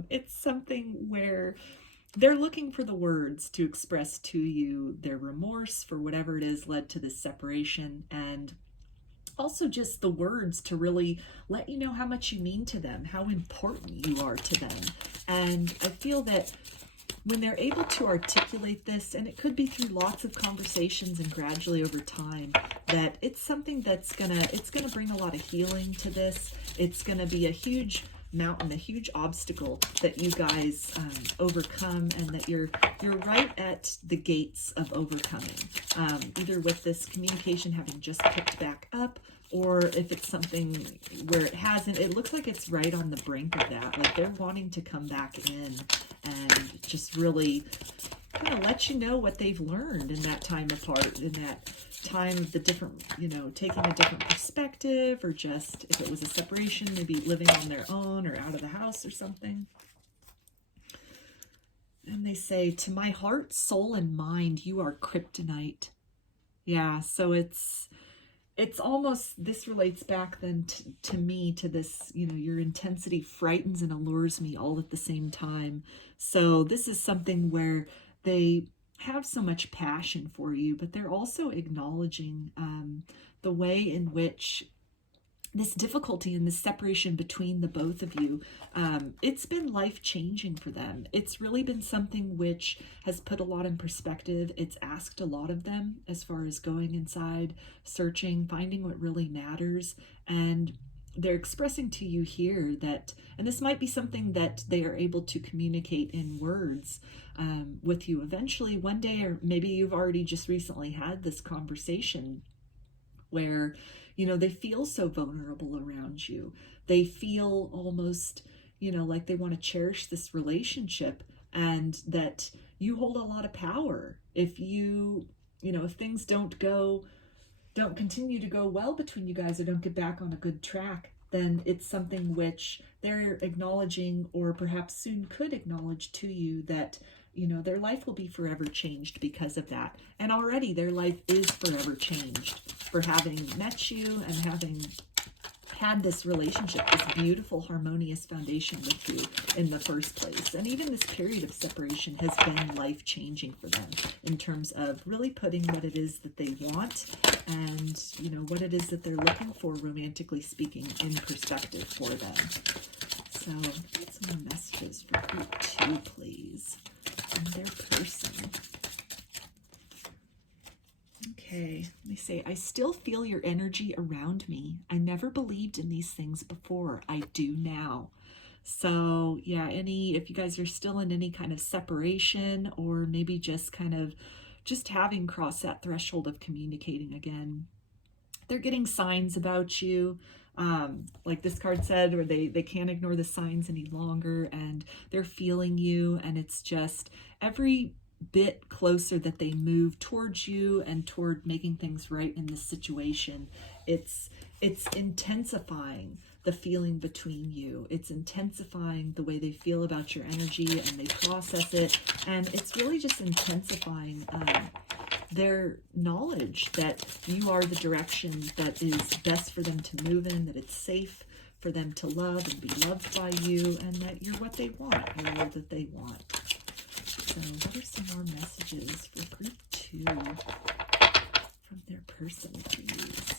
It's something where they're looking for the words to express to you their remorse for whatever it is led to this separation, and also just the words to really let you know how much you mean to them, how important you are to them. And I feel that when they're able to articulate this, and it could be through lots of conversations and gradually over time, that it's something that's gonna bring a lot of healing to this. It's gonna be a huge mountain, a huge obstacle that you guys overcome, and that you're right at the gates of overcoming, either with this communication having just picked back up, or if it's something where it hasn't. It looks like it's right on the brink of that. Like they're wanting to come back in and just really kind of let you know what they've learned in that time apart, in that time of the different, you know, taking a different perspective, or just if it was a separation, maybe living on their own or out of the house or something. And they say, to my heart, soul, and mind, you are kryptonite. Yeah, so it's almost, this relates back then to me, to this, you know, your intensity frightens and allures me all at the same time. So this is something where they have so much passion for you, but they're also acknowledging the way in which this difficulty and this separation between the both of you, it's been life-changing for them. It's really been something which has put a lot in perspective. It's asked a lot of them as far as going inside, searching, finding what really matters. And they're expressing to you here that, and this might be something that they are able to communicate in words with you eventually one day, or maybe you've already just recently had this conversation where, you know, they feel so vulnerable around you. They feel almost, you know, like they want to cherish this relationship, and that you hold a lot of power. If you know, if things don't continue to go well between you guys, or don't get back on a good track, then it's something which they're acknowledging, or perhaps soon could acknowledge to you, that, you know, their life will be forever changed because of that. And already their life is forever changed for having met you and having had this relationship, this beautiful, harmonious foundation with you in the first place. And even this period of separation has been life-changing for them in terms of really putting what it is that they want, and, you know, what it is that they're looking for, romantically speaking, in perspective for them. So get some more messages for group 2, please, and their person. Okay, they say, I still feel your energy around me. I never believed in these things before. I do now. So yeah, if you guys are still in any kind of separation, or maybe just kind of just having crossed that threshold of communicating again, they're getting signs about you. Like this card said, or they can't ignore the signs any longer, and they're feeling you, and it's just every bit closer that they move towards you and toward making things right in this situation. It's intensifying the feeling between you. It's intensifying the way they feel about your energy, and they process it, and it's really just intensifying their knowledge that you are the direction that is best for them to move in, that it's safe for them to love and be loved by you, and that you're what they want, you're all that they want. So what are some more messages for group 2 from their person, please?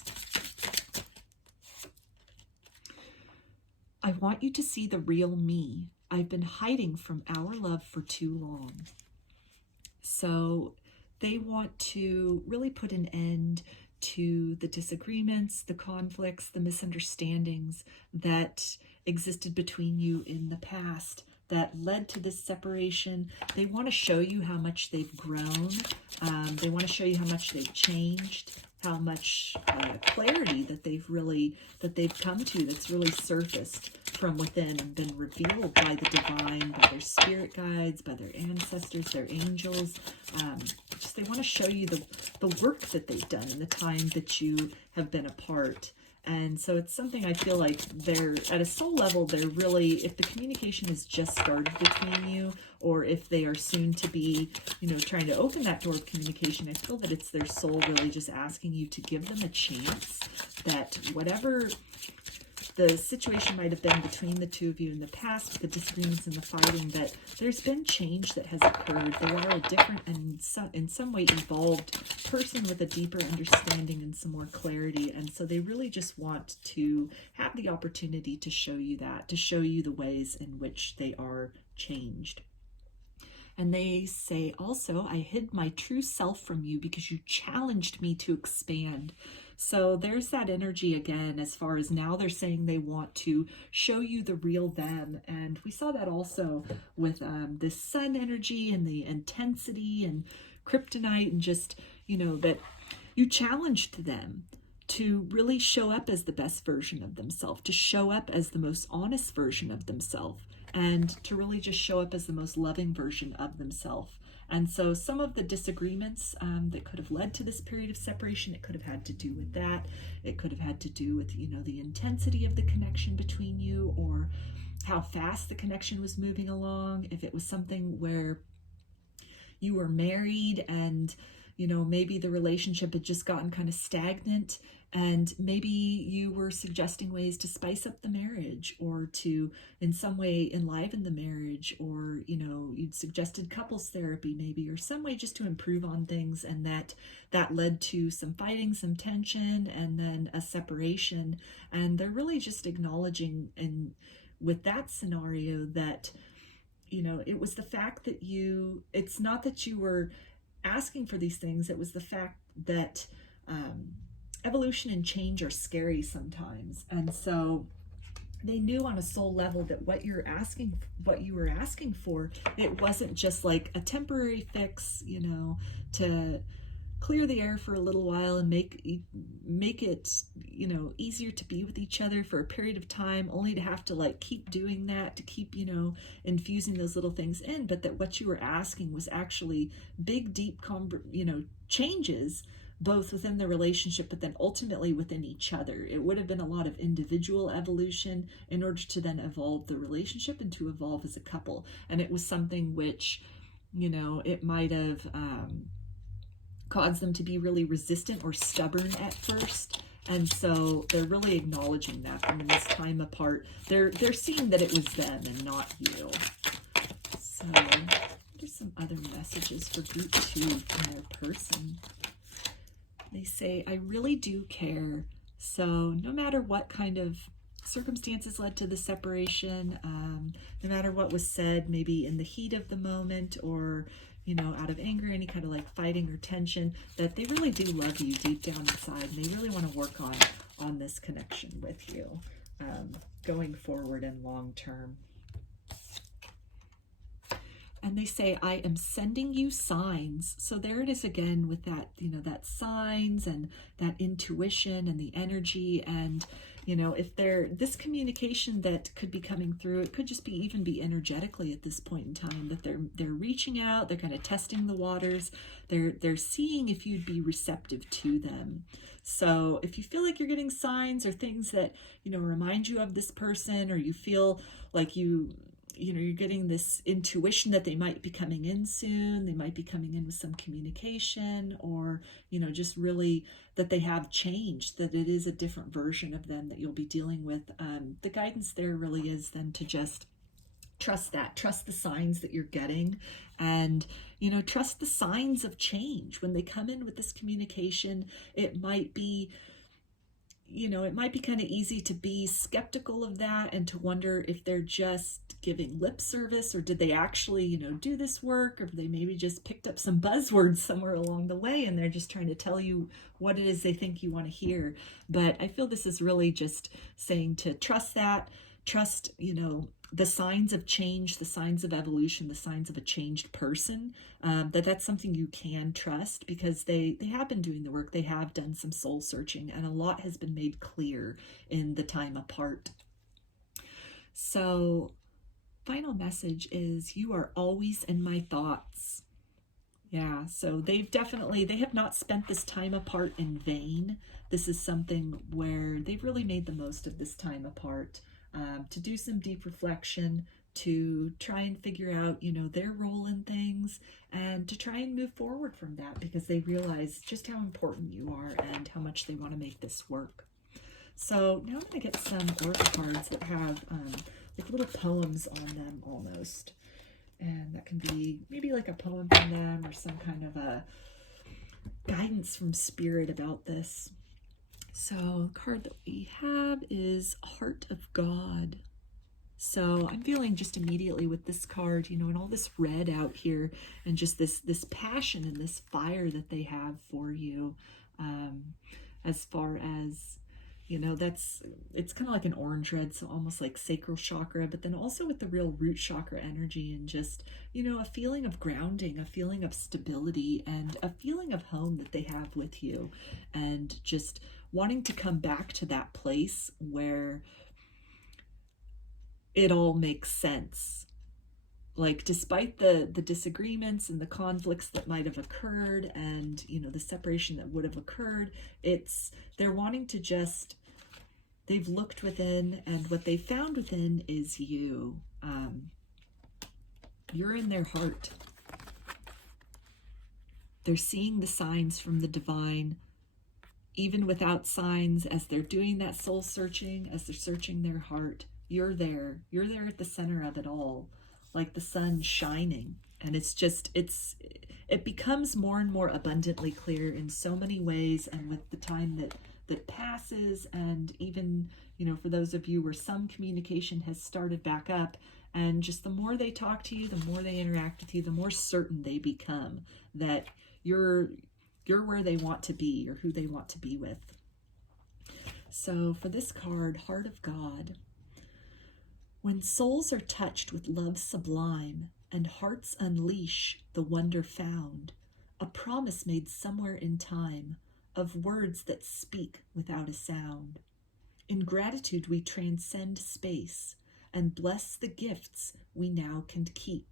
I want you to see the real me. I've been hiding from our love for too long. So they want to really put an end to the disagreements, the conflicts, the misunderstandings that existed between you in the past that led to this separation. They want to show you how much they've grown. They want to show you how much they've changed, how much clarity that they've come to, that's really surfaced from within and been revealed by the divine, by their spirit guides, by their ancestors, their angels. Just they want to show you the work that they've done in the time that you have been apart. And so it's something I feel like they're, at a soul level, they're really, if the communication has just started between you, or if they are soon to be, trying to open that door of communication, I feel that it's their soul really just asking you to give them a chance, that whatever the situation might have been between the two of you in the past, the disagreements and the fighting, that there's been change that has occurred. They are a different and in some way evolved person with a deeper understanding and some more clarity. And so they really just want to have the opportunity to show you that, to show you the ways in which they are changed. And they say also, I hid my true self from you because you challenged me to expand. So there's that energy again, as far as now they're saying they want to show you the real them. And we saw that also with this sun energy and the intensity and kryptonite, and just, that you challenged them to really show up as the best version of themselves, to show up as the most honest version of themselves, and to really just show up as the most loving version of themselves. And so some of the disagreements that could have led to this period of separation, it could have had to do with that. It could have had to do with, the intensity of the connection between you, or how fast the connection was moving along. If it was something where you were married and, maybe the relationship had just gotten kind of stagnant, and maybe you were suggesting ways to spice up the marriage, or to in some way enliven the marriage, or, you'd suggested couples therapy maybe, or some way just to improve on things, and that led to some fighting, some tension, and then a separation. And they're really just acknowledging, and with that scenario, that, it was the fact that it's not that you were asking for these things, it was the fact that evolution and change are scary sometimes. And so they knew on a soul level that what you were asking for, it wasn't just like a temporary fix, to clear the air for a little while and make it, easier to be with each other for a period of time, only to have to keep doing that, to keep, infusing those little things in. But that what you were asking was actually big, deep, changes, both within the relationship, but then ultimately within each other. It would have been a lot of individual evolution in order to then evolve the relationship and to evolve as a couple. And it was something which, it might have caused them to be really resistant or stubborn at first. And so they're really acknowledging that from this time apart. They're seeing that it was them and not you. So there's some other messages for group 2 from their person. They say, I really do care. So no matter what kind of circumstances led to the separation, no matter what was said, maybe in the heat of the moment, or out of anger, any kind of fighting or tension, that they really do love you deep down inside, and they really want to work on this connection with you, going forward and long term. And they say, I am sending you signs. So there it is again with that, that signs and that intuition and the energy. And, if this communication that could be coming through, it could just even be energetically at this point in time, that they're reaching out, they're kind of testing the waters. They're seeing if you'd be receptive to them. So if you feel like you're getting signs or things that, remind you of this person, or you feel like you're getting this intuition that they might be coming in soon, they might be coming in with some communication, or, just really that they have changed, that it is a different version of them that you'll be dealing with. The guidance there really is then to just trust the signs that you're getting, and, trust the signs of change. When they come in with this communication, it might be, you know, it might be kind of easy to be skeptical of that and to wonder if they're just giving lip service, or did they actually, you know, do this work, or they maybe just picked up some buzzwords somewhere along the way and they're just trying to tell you what it is they think you want to hear. But I feel this is really just saying to trust that, trust, you know, the signs of change, the signs of evolution, the signs of a changed person, that's something you can trust, because they have been doing the work. They have done some soul searching, and a lot has been made clear in the time apart. So final message is, you are always in my thoughts. Yeah, so they have not spent this time apart in vain. This is something where they've really made the most of this time apart, to do some deep reflection, to try and figure out, you know, their role in things, and to try and move forward from that, because they realize just how important you are and how much they want to make this work. So now I'm going to get some oracle cards that have like little poems on them almost. And that can be maybe like a poem from them, or some kind of a guidance from spirit about this. So the card that we have is Heart of God. So I'm feeling just immediately with this card, you know, and all this red out here, and just this passion and this fire that they have for you, as far as, you know, it's kind of like an orange red, so almost like sacral chakra, but then also with the real root chakra energy, and just, you know, a feeling of grounding, a feeling of stability, and a feeling of home that they have with you, and just wanting to come back to that place where it all makes sense. Like, despite the disagreements and the conflicts that might have occurred, and, you know, the separation that would have occurred, they're wanting to just, they've looked within, and what they found within is you. You're in their heart. They're seeing the signs from the divine, even without signs, as they're doing that soul searching, as they're searching their heart. You're there. You're there at the center of it all, like the sun shining. And it's just, it becomes more and more abundantly clear in so many ways. And with the time that passes, and even, you know, for those of you where some communication has started back up, and just the more they talk to you, the more they interact with you, the more certain they become that you're where they want to be, or who they want to be with. So for this card, Heart of God, when souls are touched with love sublime, and hearts unleash the wonder found, a promise made somewhere in time, of words that speak without a sound. In gratitude we transcend space, and bless the gifts we now can keep,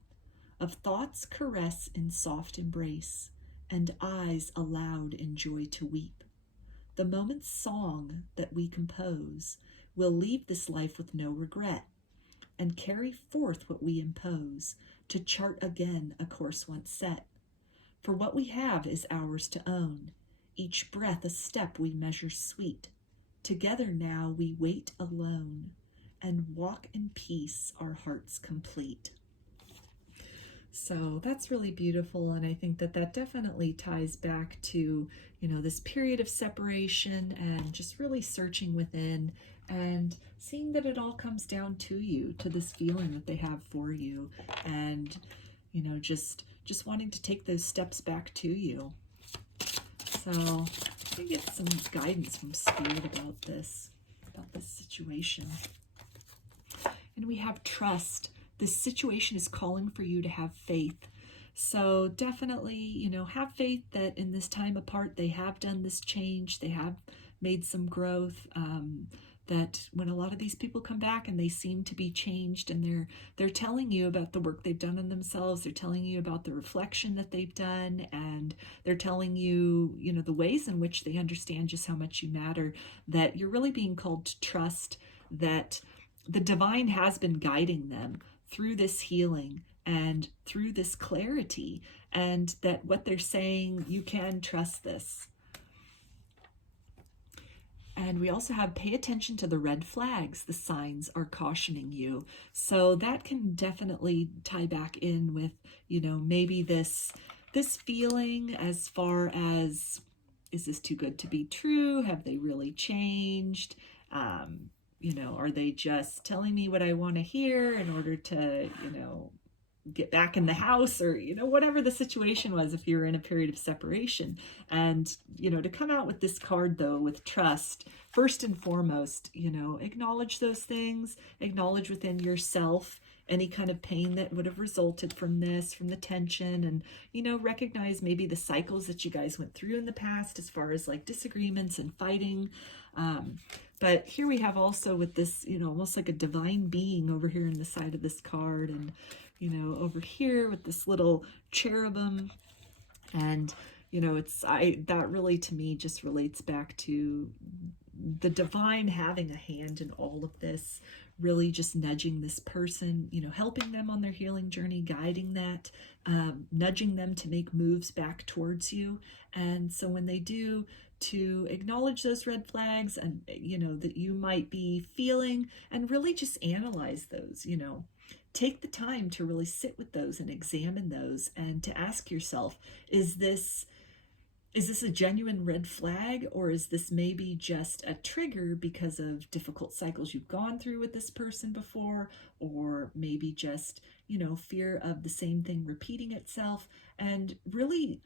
of thoughts caress in soft embrace, and eyes allowed in joy to weep. The moment's song that we compose will leave this life with no regret, and carry forth what we impose, to chart again a course once set. For what we have is ours to own, each breath a step we measure sweet. Together now we wait alone, and walk in peace, our hearts complete. So that's really beautiful, and I think that definitely ties back to, you know, this period of separation, and just really searching within, and seeing that it all comes down to you, to this feeling that they have for you, and, you know, just wanting to take those steps back to you. So let me get some guidance from Spirit about this situation. And we have trust. This situation is calling for you to have faith. So definitely, you know, have faith that in this time apart, they have done this change. They have made some growth. That when a lot of these people come back and they seem to be changed, and they're telling you about the work they've done on themselves, they're telling you about the reflection that they've done, and they're telling you, you know, the ways in which they understand just how much you matter, that you're really being called to trust that the divine has been guiding them through this healing and through this clarity, and that what they're saying, you can trust this. And we also have pay attention to the red flags. The signs are cautioning you. So that can definitely tie back in with, you know, maybe this feeling as far as is this too good to be true? Have they really changed? You know, are they just telling me what I want to hear in order to, you know, get back in the house, or, you know, whatever the situation was if you're in a period of separation. And, you know, to come out with this card though, with trust, first and foremost, you know, acknowledge those things, acknowledge within yourself any kind of pain that would have resulted from this, from the tension, and, you know, recognize maybe the cycles that you guys went through in the past as far as like disagreements and fighting. But here we have also with this, you know, almost like a divine being over here in the side of this card, and, you know, over here with this little cherubim. And, you know, that really to me just relates back to the divine having a hand in all of this, really just nudging this person, you know, helping them on their healing journey, guiding that, nudging them to make moves back towards you. And so when they do, to acknowledge those red flags and, you know, that you might be feeling, and really just analyze those, you know, take the time to really sit with those and examine those, and to ask yourself, is this a genuine red flag, or is this maybe just a trigger because of difficult cycles you've gone through with this person before, or maybe just, you know, fear of the same thing repeating itself? And really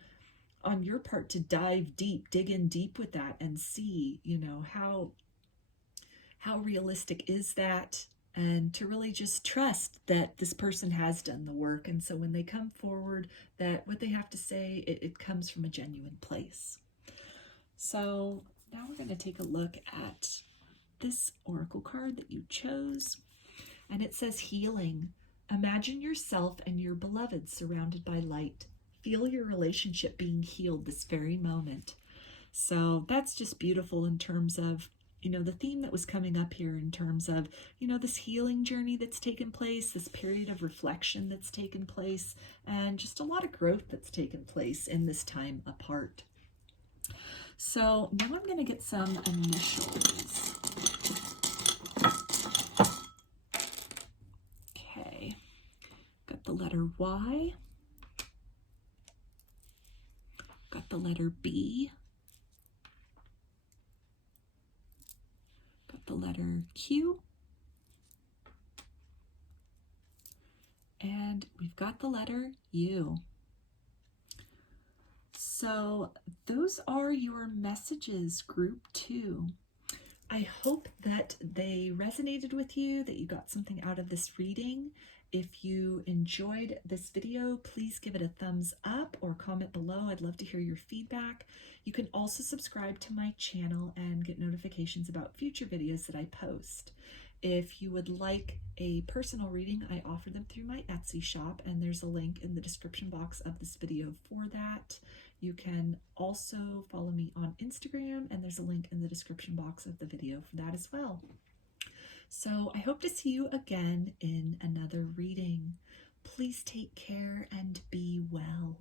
on your part to dive deep, dig in deep with that, and see, you know, how realistic is that, and to really just trust that this person has done the work. And so when they come forward, that what they have to say, it comes from a genuine place. So now we're going to take a look at this oracle card that you chose. And it says healing. Imagine yourself and your beloved surrounded by light. Feel your relationship being healed this very moment. So that's just beautiful in terms of, you know, the theme that was coming up here in terms of, you know, this healing journey that's taken place, this period of reflection that's taken place, and just a lot of growth that's taken place in this time apart. So now I'm going to get some initials. Okay, got the letter Y, got the letter B, got the letter Q, and we've got the letter U. So those are your messages, group 2. I hope that they resonated with you, that you got something out of this reading. If you enjoyed this video, please give it a thumbs up or comment below. I'd love to hear your feedback. You can also subscribe to my channel and get notifications about future videos that I post. If you would like a personal reading, I offer them through my Etsy shop, and there's a link in the description box of this video for that. You can also follow me on Instagram, and there's a link in the description box of the video for that as well. So I hope to see you again in another reading. Please take care and be well.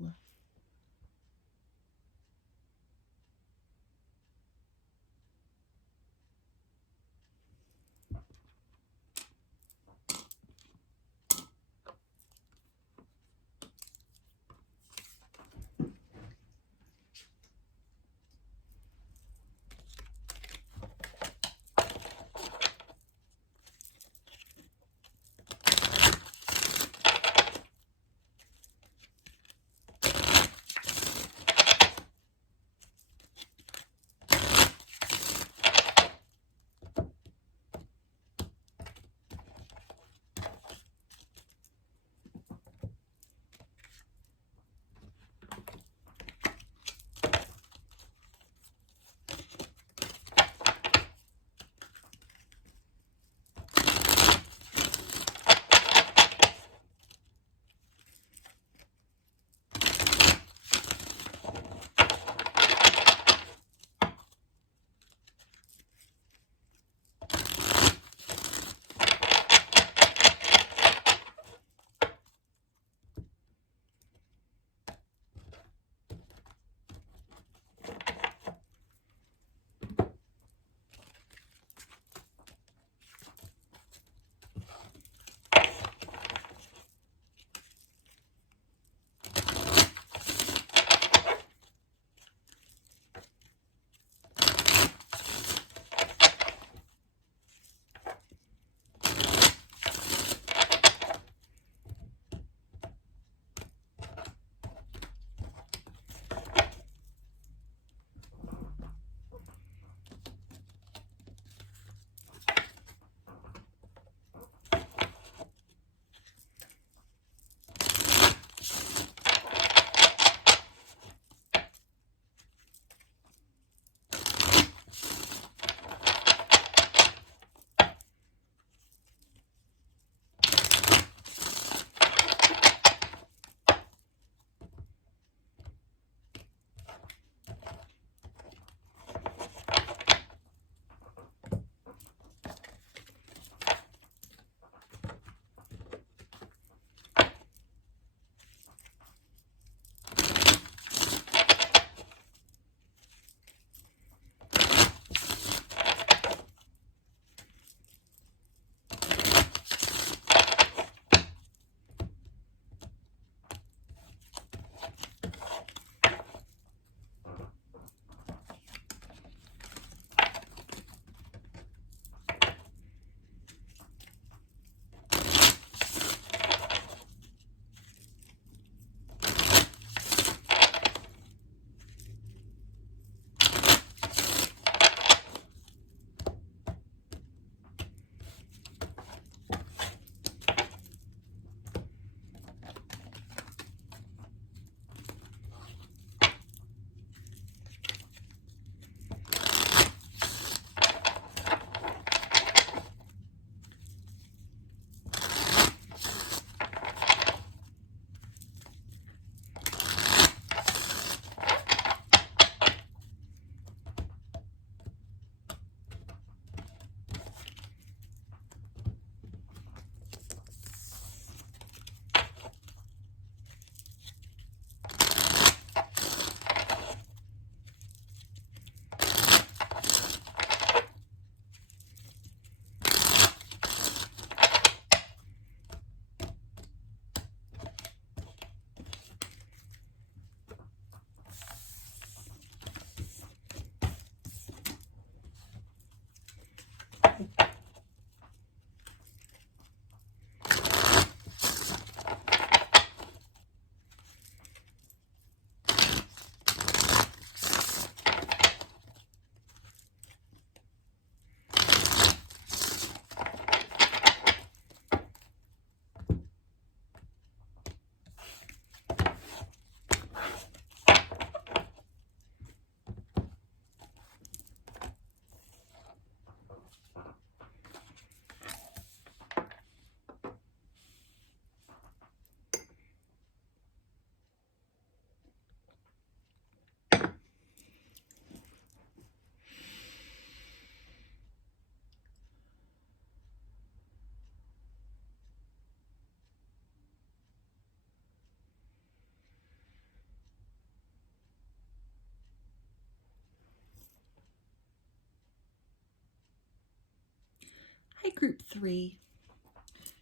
Hi, group 3.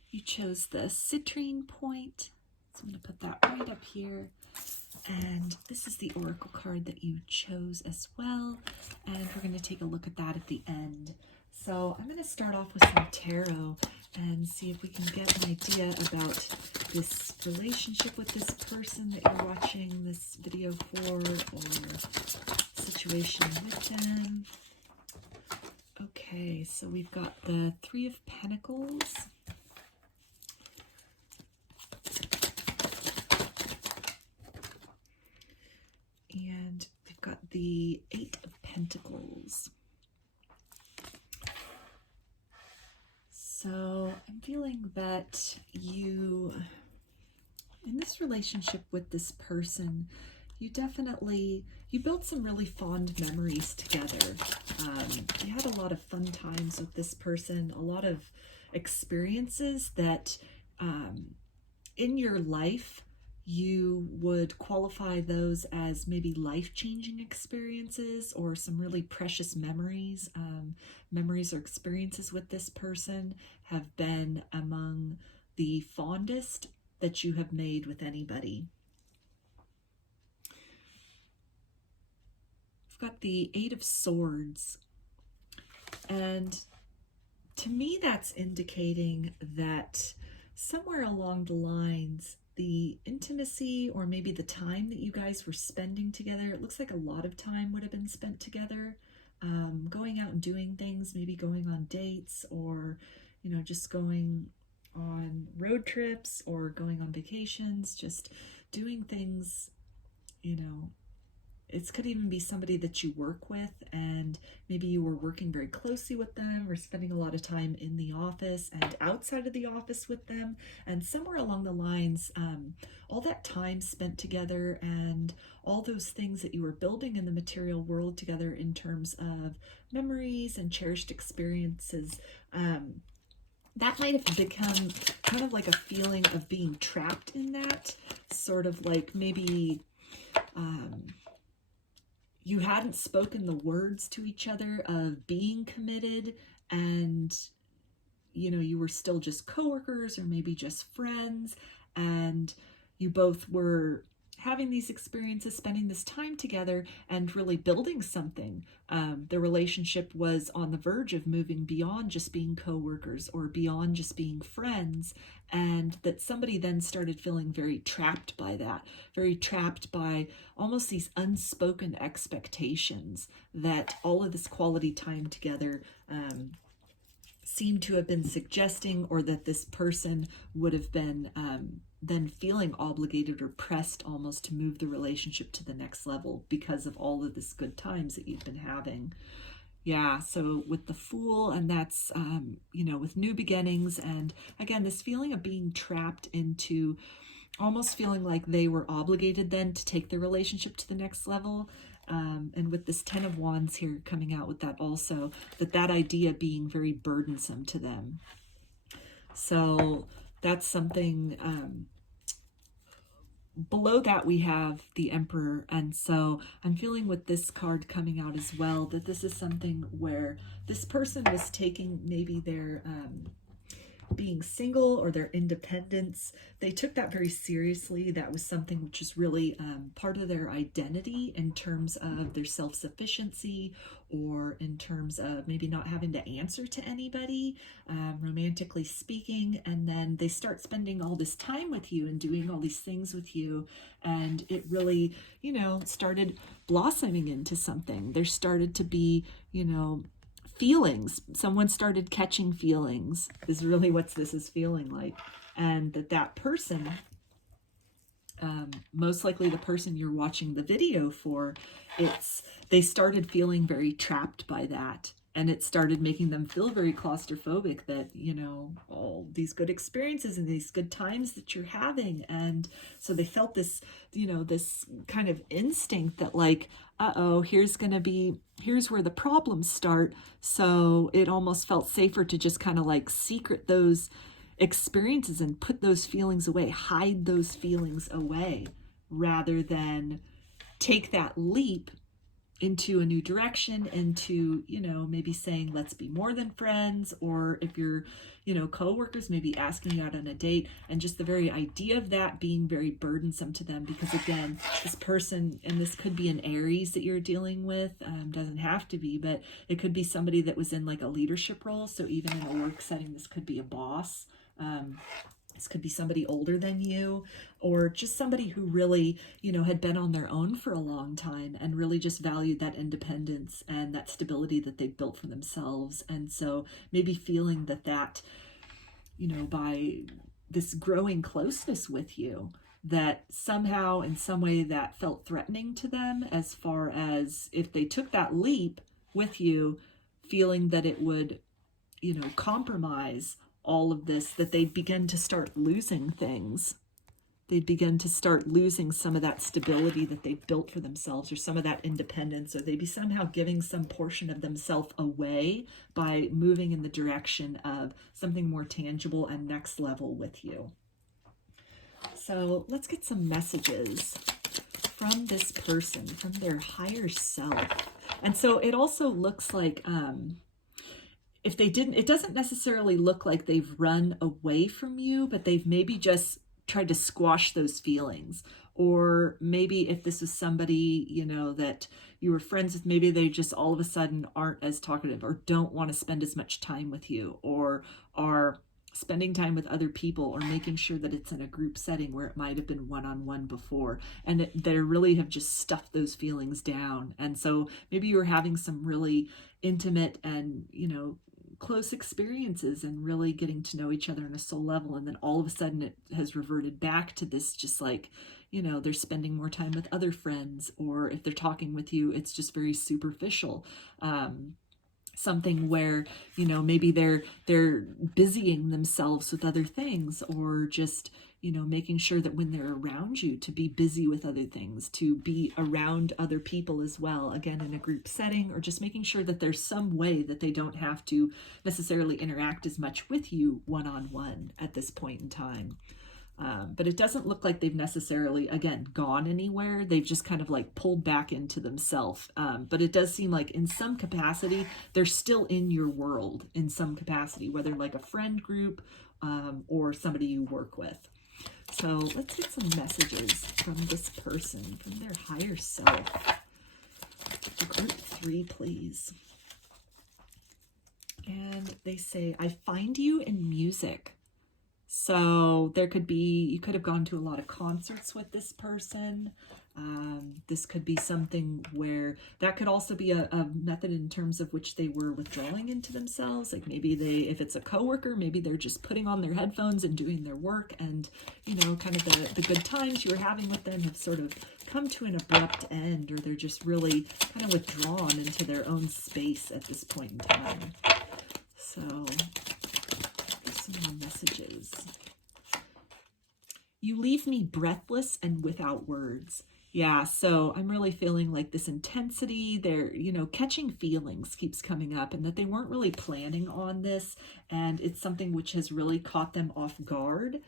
You chose the Citrine point. So I'm going to put that right up here. And this is the oracle card that you chose as well. And we're going to take a look at that at the end. So I'm going to start off with some tarot and see if we can get an idea about this relationship with this person that you're watching this video for, or situation with them. Okay, so we've got the Three of Pentacles. And we've got the Eight of Pentacles. So I'm feeling that you, in this relationship with this person, you built some really fond memories together. You had a lot of fun times with this person, a lot of experiences that in your life, you would qualify those as maybe life-changing experiences or some really precious memories. Memories or experiences with this person have been among the fondest that you have made with anybody. I've got the Eight of Swords. And to me, that's indicating that somewhere along the lines, the intimacy or maybe the time that you guys were spending together, it looks like a lot of time would have been spent together, going out and doing things, maybe going on dates, or, you know, just going on road trips or going on vacations, just doing things, you know. It could even be somebody that you work with, and maybe you were working very closely with them or spending a lot of time in the office and outside of the office with them. And somewhere along the lines, all that time spent together and all those things that you were building in the material world together in terms of memories and cherished experiences, that might have become kind of like a feeling of being trapped in that, sort of like maybe you hadn't spoken the words to each other of being committed, and, you know, you were still just coworkers or maybe just friends, and you both were having these experiences, spending this time together and really building something. The relationship was on the verge of moving beyond just being coworkers or beyond just being friends, and that somebody then started feeling very trapped by that, very trapped by almost these unspoken expectations that all of this quality time together seemed to have been suggesting, or that this person would have been then feeling obligated or pressed almost to move the relationship to the next level because of all of this good times that you've been having. Yeah, so with the Fool, and that's, you know, with new beginnings, and again, this feeling of being trapped into almost feeling like they were obligated then to take the relationship to the next level. And with this Ten of Wands here coming out with that also, that idea being very burdensome to them. So that's something. Below that we have the Emperor, and so I'm feeling with this card coming out as well that this is something where this person was taking maybe their being single or their independence. They took that very seriously. That was something which is really part of their identity in terms of their self-sufficiency, or in terms of maybe not having to answer to anybody, romantically speaking. And then they start spending all this time with you and doing all these things with you. And it really, you know, started blossoming into something. There started to be, you know, feelings. Someone started catching feelings is really what this is feeling like. And that person, most likely the person you're watching the video for, they started feeling very trapped by that. And it started making them feel very claustrophobic that, you know, all these good experiences and these good times that you're having. And so they felt this, you know, this kind of instinct that like, uh-oh, here's where the problems start. So it almost felt safer to just kind of like secret those experiences and put those feelings away, hide those feelings away, rather than take that leap into a new direction, into, you know, maybe saying, let's be more than friends, or if you're, you know, co-workers, maybe asking you out on a date, and just the very idea of that being very burdensome to them, because again, this person, and this could be an Aries that you're dealing with, doesn't have to be, but it could be somebody that was in like a leadership role. So even in a work setting, this could be a boss. This could be somebody older than you, or just somebody who really, you know, had been on their own for a long time and really just valued that independence and that stability that they built for themselves. And so maybe feeling that, you know, by this growing closeness with you, that somehow in some way that felt threatening to them, as far as if they took that leap with you, feeling that it would, you know, compromise all of this, that they'd begin to start losing things. They'd begin to start losing some of that stability that they've built for themselves, or some of that independence, or they'd be somehow giving some portion of themselves away by moving in the direction of something more tangible and next level with you. So let's get some messages from this person, from their higher self. And so it also looks like, if they didn't, it doesn't necessarily look like they've run away from you, but they've maybe just tried to squash those feelings. Or maybe if this is somebody, you know, that you were friends with, maybe they just all of a sudden aren't as talkative, or don't want to spend as much time with you, or are spending time with other people, or making sure that it's in a group setting where it might have been one-on-one before, and they really have just stuffed those feelings down. And so maybe you were having some really intimate and, you know, close experiences and really getting to know each other on a soul level, and then all of a sudden it has reverted back to this, just like, you know, they're spending more time with other friends, or if they're talking with you, it's just very superficial. Something where, you know, maybe they're busying themselves with other things, or just, you know, making sure that when they're around you, to be busy with other things, to be around other people as well, again, in a group setting, or just making sure that there's some way that they don't have to necessarily interact as much with you one-on-one at this point in time. But it doesn't look like they've necessarily, again, gone anywhere. They've just kind of like pulled back into themselves. But it does seem like in some capacity, they're still in your world in some capacity, whether like a friend group, or somebody you work with. So let's get some messages from this person, from their higher self. Group 3, please. And they say, I find you in music. So there could be, you could have gone to a lot of concerts with this person. This could be something where that could also be a method in terms of which they were withdrawing into themselves. Like maybe they, if it's a coworker, maybe they're just putting on their headphones and doing their work, and, you know, kind of the good times you were having with them have sort of come to an abrupt end, or they're just really kind of withdrawn into their own space at this point in time. So some more messages. You leave me breathless and without words. Yeah, so I'm really feeling like this intensity, they're, you know, catching feelings keeps coming up, and that they weren't really planning on this, and it's something which has really caught them off guard,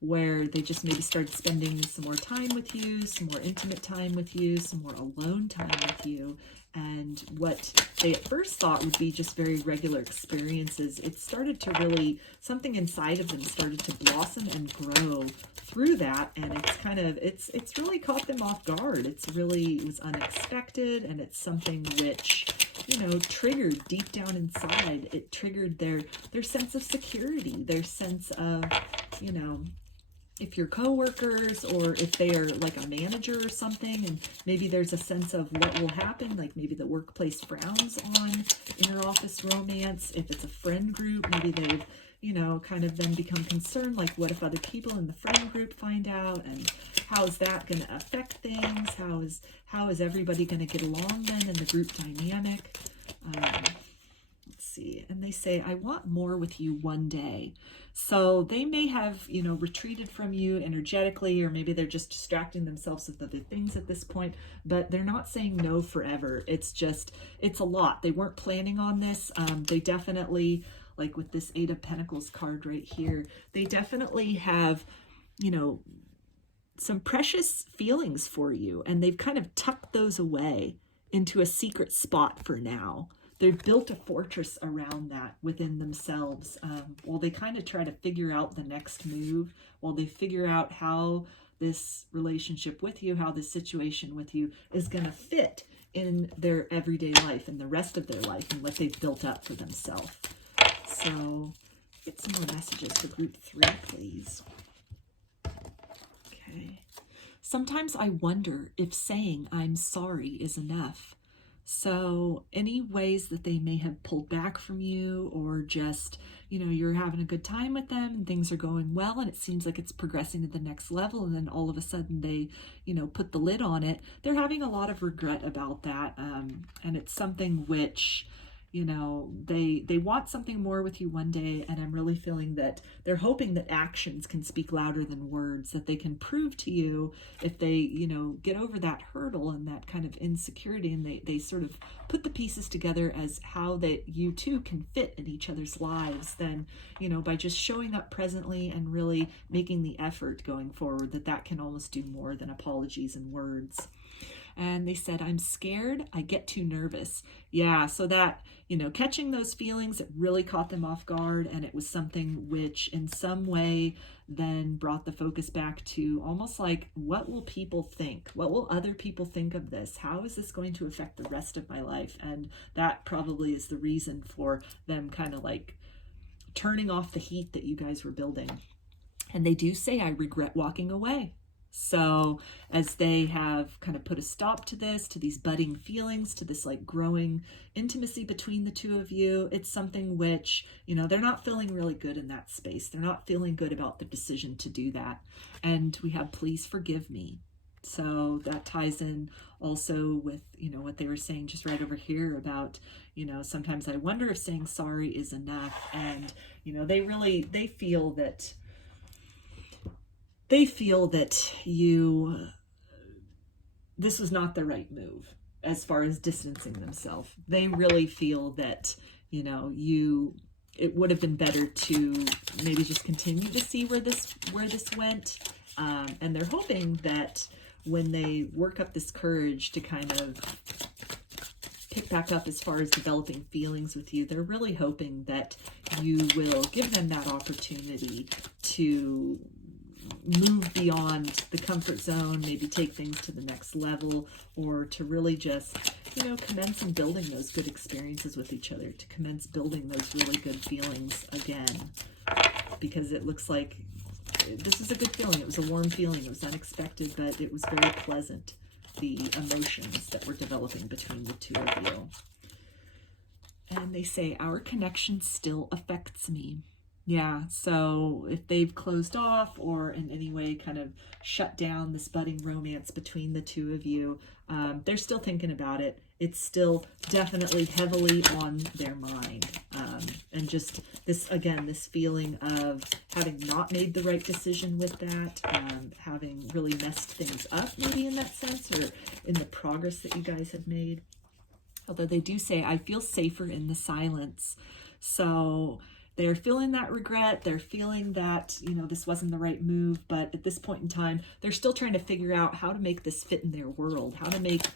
where they just maybe started spending some more time with you, some more intimate time with you, some more alone time with you. And what they at first thought would be just very regular experiences, it started to really, something inside of them started to blossom and grow through that. And it's kind of, it's really caught them off guard. It was unexpected, and it's something which, you know, triggered deep down inside. It triggered their sense of security, their sense of, you know, if you're coworkers, or if they are like a manager or something, and maybe there's a sense of what will happen, like maybe the workplace frowns on inter-office romance. If it's a friend group, maybe they've, you know, kind of then become concerned, like what if other people in the friend group find out, and how is that going to affect things? How is everybody going to get along then in the group dynamic? Let's see. And they say, I want more with you one day. So they may have, you know, retreated from you energetically, or maybe they're just distracting themselves with other things at this point, but they're not saying no forever. It's just, it's a lot. They weren't planning on this. They definitely, like with this 8 of Pentacles card right here, they definitely have, you know, some precious feelings for you, and they've kind of tucked those away into a secret spot for now. They've built a fortress around that within themselves, while they kind of try to figure out the next move, while they figure out how this relationship with you, how this situation with you is going to fit in their everyday life and the rest of their life and what they've built up for themselves. So get some more messages for group 3, please. Okay. Sometimes I wonder if saying I'm sorry is enough. So any ways that they may have pulled back from you, or just, you know, you're having a good time with them and things are going well and it seems like it's progressing to the next level, and then all of a sudden they, you know, put the lid on it. They're having a lot of regret about that. And it's something which, you know, they want something more with you one day, and I'm really feeling that they're hoping that actions can speak louder than words, that they can prove to you if they, you know, get over that hurdle and that kind of insecurity, and they sort of put the pieces together as how that you two can fit in each other's lives, then, you know, by just showing up presently and really making the effort going forward, that can almost do more than apologies and words. And they said, I'm scared, I get too nervous. Yeah, so that, you know, catching those feelings, it really caught them off guard, and it was something which in some way then brought the focus back to almost like, what will people think? What will other people think of this? How is this going to affect the rest of my life? And that probably is the reason for them kind of like turning off the heat that you guys were building. And they do say, I regret walking away. So as they have kind of put a stop to this, to these budding feelings, to this like growing intimacy between the two of you, it's something which, you know, they're not feeling really good in that space. They're not feeling good about the decision to do that. And we have, please forgive me. So that ties in also with, you know, what they were saying just right over here about, you know, sometimes I wonder if saying sorry is enough. And, you know, they feel that this was not the right move as far as distancing themselves. They really feel that, you know, it would have been better to maybe just continue to see where this went. And they're hoping that when they work up this courage to kind of pick back up as far as developing feelings with you, they're really hoping that you will give them that opportunity to move beyond the comfort zone, maybe take things to the next level, or to really just, you know, commence in building those good experiences with each other, to commence building those really good feelings again, because it looks like this is a good feeling. It was a warm feeling. It was unexpected, but it was very pleasant, the emotions that were developing between the two of you. And they say, our connection still affects me. Yeah, so if they've closed off or in any way kind of shut down this budding romance between the two of you, they're still thinking about it. It's still definitely heavily on their mind. And just this, again, this feeling of having not made the right decision with that, having really messed things up maybe in that sense, or in the progress that you guys have made. Although they do say, I feel safer in the silence. So they're feeling that regret. They're feeling that, you know, this wasn't the right move. But at this point in time, they're still trying to figure out how to make this fit in their world, how to make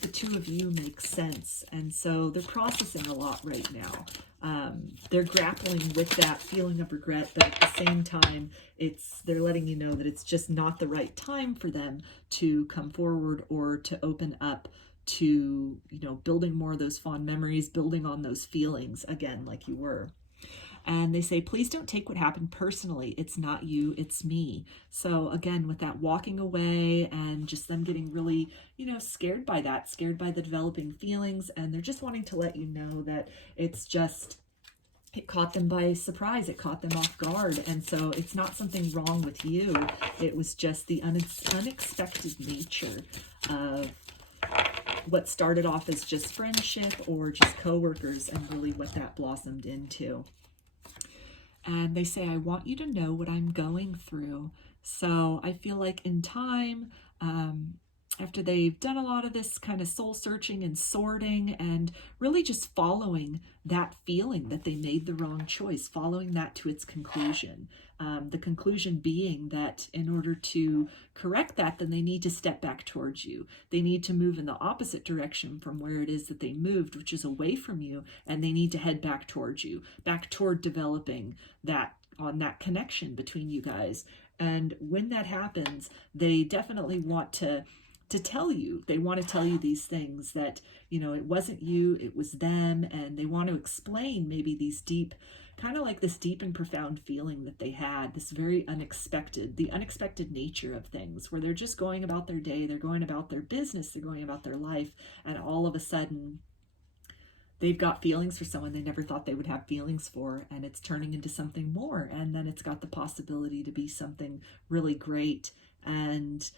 the two of you make sense. And so they're processing a lot right now. They're grappling with that feeling of regret, but at the same time, they're letting you know that it's just not the right time for them to come forward or to open up to, you know, building more of those fond memories, building on those feelings again, like you were. And they say, please don't take what happened personally. It's not you, it's me. So again, with that walking away and just them getting really, you know, scared by the developing feelings. And they're just wanting to let you know that it's just, it caught them by surprise. It caught them off guard. And so it's not something wrong with you. It was just the unexpected nature of what started off as just friendship or just coworkers, and really what that blossomed into. And they say, I want you to know what I'm going through. So I feel like in time, after they've done a lot of this kind of soul searching and sorting and really just following that feeling that they made the wrong choice, following that to its conclusion. The conclusion being that in order to correct that, then they need to step back towards you. They need to move in the opposite direction from where it is that they moved, which is away from you, and they need to head back towards you, back toward developing that connection between you guys. And when that happens, they definitely want to tell you. They want to tell you these things that, it wasn't you, it was them, and they want to explain maybe these deep, kind of like this deep and profound feeling that they had, this very unexpected, the unexpected nature of things, where they're just going about their day, they're going about their business, they're going about their life, and all of a sudden, they've got feelings for someone they never thought they would have feelings for, and it's turning into something more, and then it's got the possibility to be something really great, and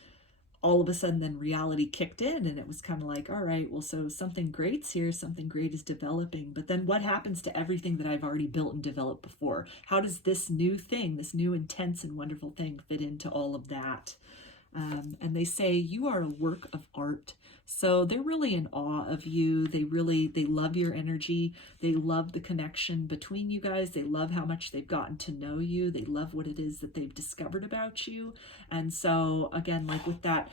all of a sudden then reality kicked in, and it was kind of like, all right, well, so something great's here, something great is developing, but then what happens to everything that I've already built and developed before? How does this new thing, this new intense and wonderful thing fit into all of that? And they say you are a work of art. So they're really in awe of you. They love your energy. They love the connection between you guys. They love how much they've gotten to know you. They love what it is that they've discovered about you. And so again, like with that,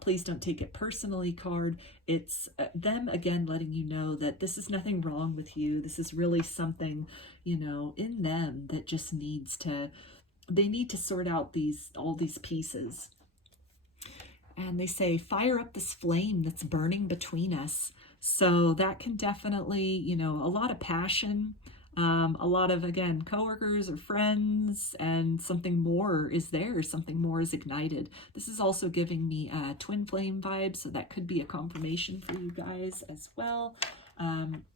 please don't take it personally card, it's them again letting you know that this is nothing wrong with you. This is really something, in them that just they need to sort out all these pieces. And they say, fire up this flame that's burning between us. So that can definitely, a lot of passion, a lot of, again, coworkers or friends, and something more is there, something more is ignited. This is also giving me a twin flame vibe, so that could be a confirmation for you guys as well.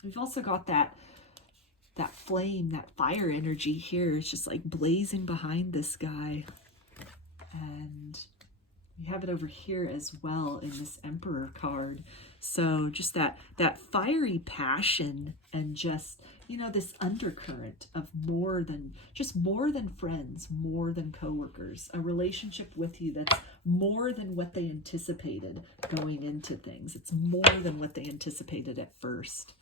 We've also got that flame, that fire energy here. It's just like blazing behind this guy. And we have it over here as well in this Emperor card. So just that fiery passion and just, this undercurrent of more than friends, more than coworkers, a relationship with you that's more than what they anticipated going into things. It's more than what they anticipated at first.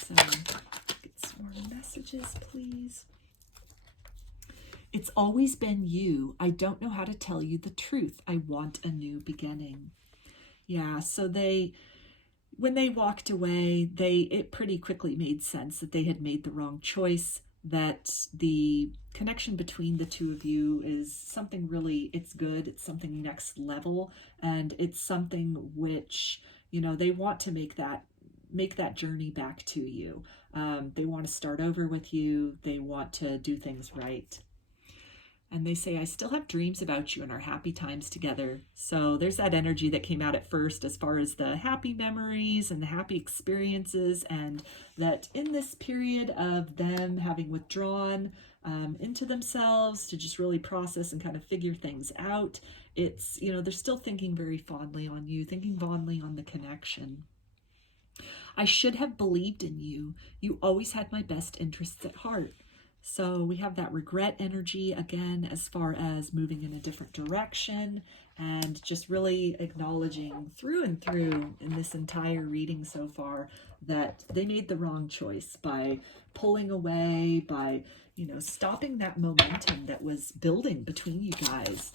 So get some more messages, please. It's always been you. I don't know how to tell you the truth. I want a new beginning. Yeah, so when they walked away, it pretty quickly made sense that they had made the wrong choice, that the connection between the two of you is something really, it's good, it's something next level, and it's something which, they want to make that journey back to you. They want to start over with you. They want to do things right. And they say, I still have dreams about you and our happy times together. So there's that energy that came out at first as far as the happy memories and the happy experiences, and that in this period of them having withdrawn into themselves to just really process and kind of figure things out, it's, they're still thinking very fondly on you, thinking fondly on the connection. I should have believed in you. You always had my best interests at heart. So we have that regret energy again, as far as moving in a different direction and just really acknowledging through and through in this entire reading so far that they made the wrong choice by pulling away, by, stopping that momentum that was building between you guys.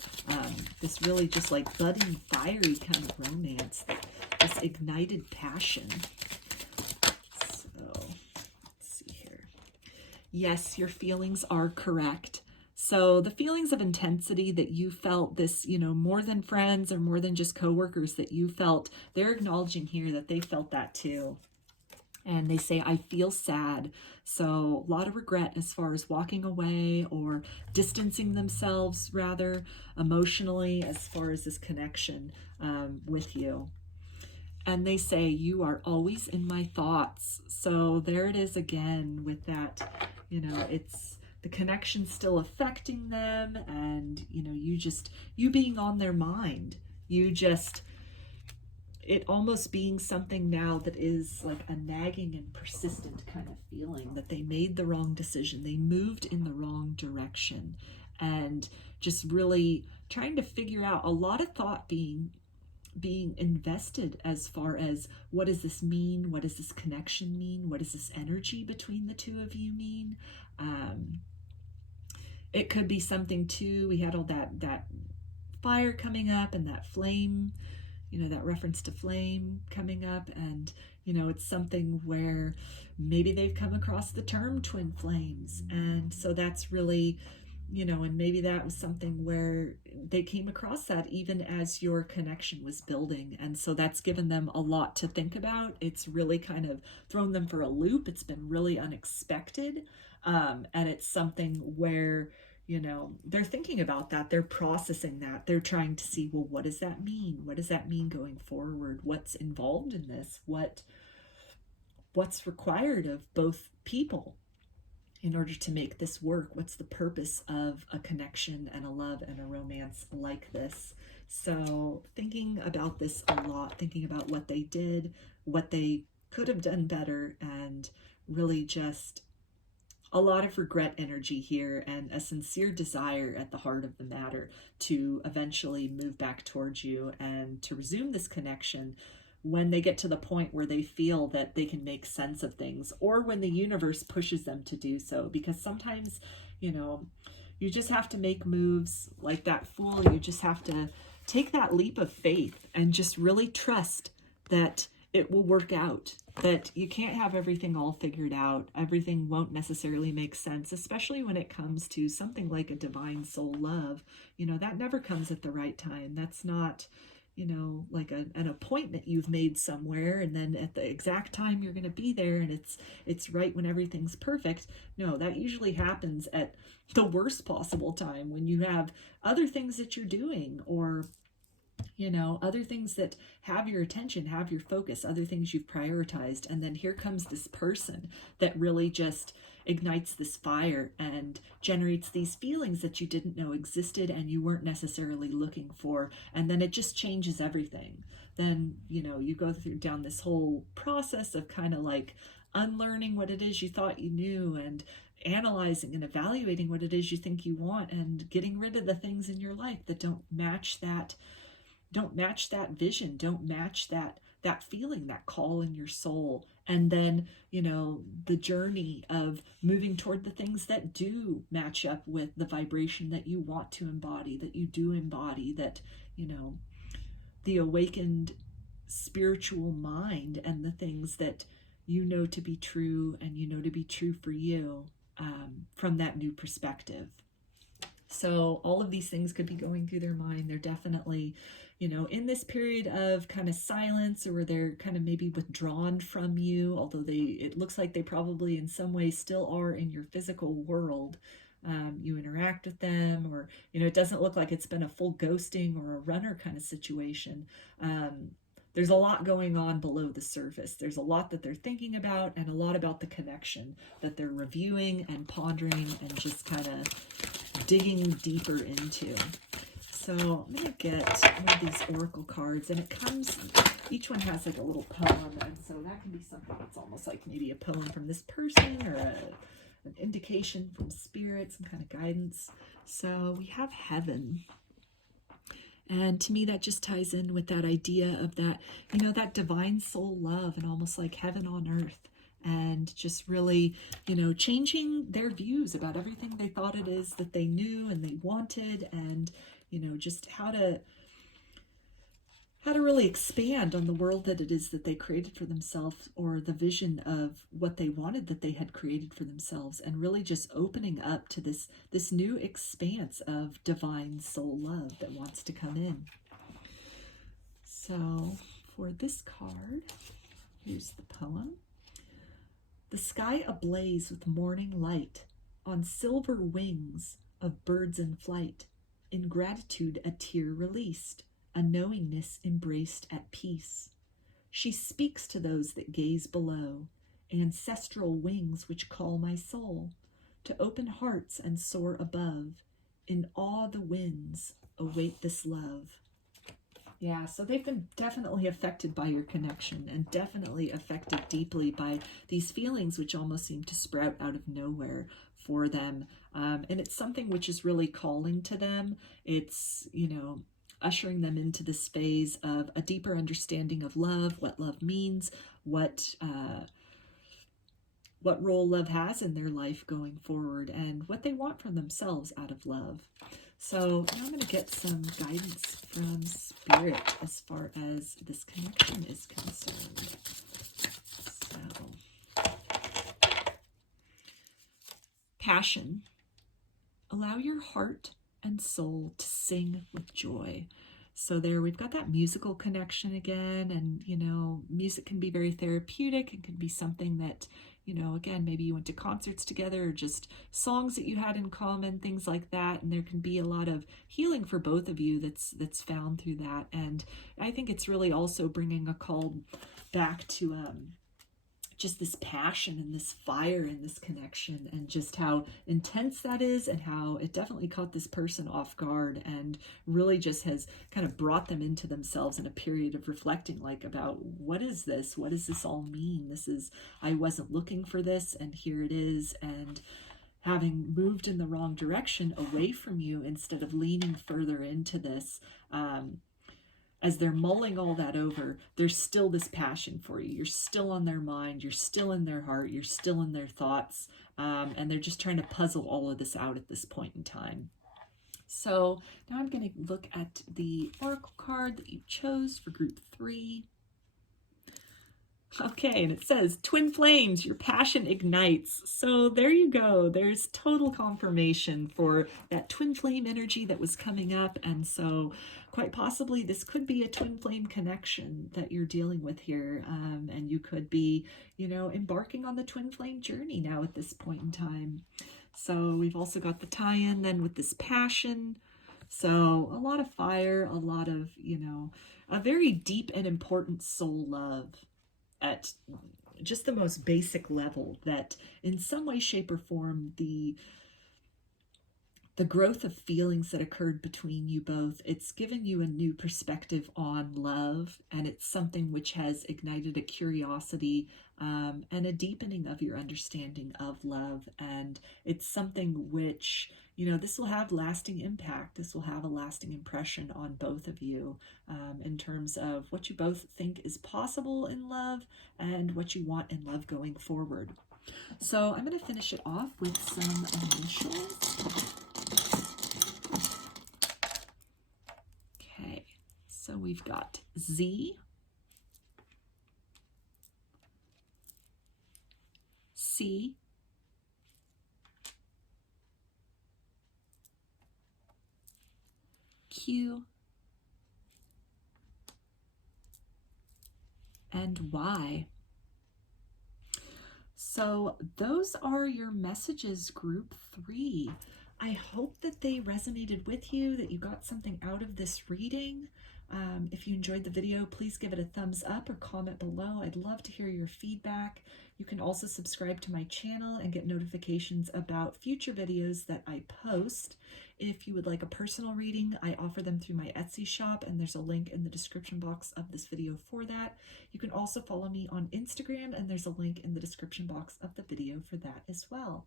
This really just like budding, fiery kind of romance, this ignited passion. Yes, your feelings are correct. So the feelings of intensity that you felt, this, more than friends or more than just coworkers that you felt, they're acknowledging here that they felt that too. And they say, I feel sad. So a lot of regret as far as walking away or distancing themselves rather emotionally as far as this connection with you. And they say, you are always in my thoughts. So there it is again with that, it's the connection still affecting them, and, you being on their mind, it almost being something now that is like a nagging and persistent kind of feeling that they made the wrong decision. They moved in the wrong direction, and just really trying to figure out, a lot of thought being being invested as far as what does this mean? What does this connection mean? What does this energy between the two of you mean? It could be something too. We had all that fire coming up and that flame, that reference to flame coming up. And, it's something where maybe they've come across the term twin flames. And so that's really, and maybe that was something where they came across that even as your connection was building. And so that's given them a lot to think about. It's really kind of thrown them for a loop. It's been really unexpected. And it's something where, they're thinking about that. They're processing that. They're trying to see, well, what does that mean? What does that mean going forward? What's involved in this? What's required of both people in order to make this work? What's the purpose of a connection and a love and a romance like this? So thinking about this a lot, thinking about what they did, what they could have done better, and really just a lot of regret energy here and a sincere desire at the heart of the matter to eventually move back towards you and to resume this connection when they get to the point where they feel that they can make sense of things, or when the universe pushes them to do so. Because sometimes, you just have to make moves like that fool. You just have to take that leap of faith and just really trust that it will work out, that you can't have everything all figured out. Everything won't necessarily make sense, especially when it comes to something like a divine soul love. That never comes at the right time. That's not, like an appointment you've made somewhere, and then at the exact time you're going to be there, and it's right when everything's perfect. No, that usually happens at the worst possible time, when you have other things that you're doing, or other things that have your attention, have your focus, other things you've prioritized. And then here comes this person that really just ignites this fire and generates these feelings that you didn't know existed and you weren't necessarily looking for. And then it just changes everything. Then, you go down this whole process of kind of like unlearning what it is you thought you knew, and analyzing and evaluating what it is you think you want, and getting rid of the things in your life that don't match that vision, don't match that feeling, that call in your soul. And then, the journey of moving toward the things that do match up with the vibration that you want to embody, that you do embody, that, the awakened spiritual mind and the things that to be true and to be true for you, from that new perspective. So all of these things could be going through their mind. They're definitely, in this period of kind of silence, or they're kind of maybe withdrawn from you, although it looks like they probably in some way still are in your physical world. You interact with them, or, it doesn't look like it's been a full ghosting or a runner kind of situation. There's a lot going on below the surface. There's a lot that they're thinking about, and a lot about the connection that they're reviewing and pondering and just kind of digging deeper into. So I'm going to get one of these oracle cards, and each one has like a little poem, and so that can be something that's almost like maybe a poem from this person, or an indication from spirit, some kind of guidance. So we have heaven. And to me, that just ties in with that idea of that, that divine soul love, and almost like heaven on earth, and just really, changing their views about everything they thought it is that they knew and they wanted, and, just how to really expand on the world that it is that they created for themselves, or the vision of what they wanted that they had created for themselves, and really just opening up to this new expanse of divine soul love that wants to come in. So for this card, here's the poem. The sky ablaze with morning light, on silver wings of birds in flight, in gratitude a tear released, a knowingness embraced at peace. She speaks to those that gaze below, ancestral wings which call my soul, to open hearts and soar above. In awe the winds await this love. Yeah, so they've been definitely affected by your connection, and definitely affected deeply by these feelings which almost seem to sprout out of nowhere for them. And it's something which is really calling to them. It's, ushering them into this phase of a deeper understanding of love, what love means, what role love has in their life going forward, and what they want from themselves out of love. So now I'm going to get some guidance from Spirit as far as this connection is concerned. So, passion. Allow your heart and soul to sing with joy. So there we've got that musical connection again, and you know, music can be very therapeutic. It can be something that, you know, again, maybe you went to concerts together, or just songs that you had in common, things like that, and there can be a lot of healing for both of you that's found through that. And I think it's really also bringing a call back to just this passion and this fire in this connection, and just how intense that is, and how it definitely caught this person off guard and really just has kind of brought them into themselves in a period of reflecting, like, about what is this? What does this all mean? This is, I wasn't looking for this, and here it is. And having moved in the wrong direction away from you instead of leaning further into this, as they're mulling all that over, there's still this passion for you. You're still on their mind. You're still in their heart. You're still in their thoughts. And they're just trying to puzzle all of this out at this point in time. So now I'm going to look at the oracle card that you chose for group 3. Okay, and it says, twin flames, your passion ignites. So there you go. There's total confirmation for that twin flame energy that was coming up. And so quite possibly this could be a twin flame connection that you're dealing with here. And you could be, you know, embarking on the twin flame journey now at this point in time. So we've also got the tie-in then with this passion. So a lot of fire, a lot of, you know, a very deep and important soul love at just the most basic level, that in some way, shape, or form, the growth of feelings that occurred between you both, it's given you a new perspective on love, and it's something which has ignited a curiosity and a deepening of your understanding of love. And it's something which, you know, this will have lasting impact. This will have a lasting impression on both of you in terms of what you both think is possible in love and what you want in love going forward. So I'm going to finish it off with some initials. Okay, so we've got Z, C, Q, and Y. So those are your messages, group 3. I hope that they resonated with you, that you got something out of this reading. If you enjoyed the video, please give it a thumbs up or comment below. I'd love to hear your feedback. You can also subscribe to my channel and get notifications about future videos that I post. If you would like a personal reading, I offer them through my Etsy shop, and there's a link in the description box of this video for that. You can also follow me on Instagram, and there's a link in the description box of the video for that as well.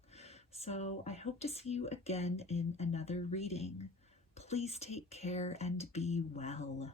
So I hope to see you again in another reading. Please take care and be well.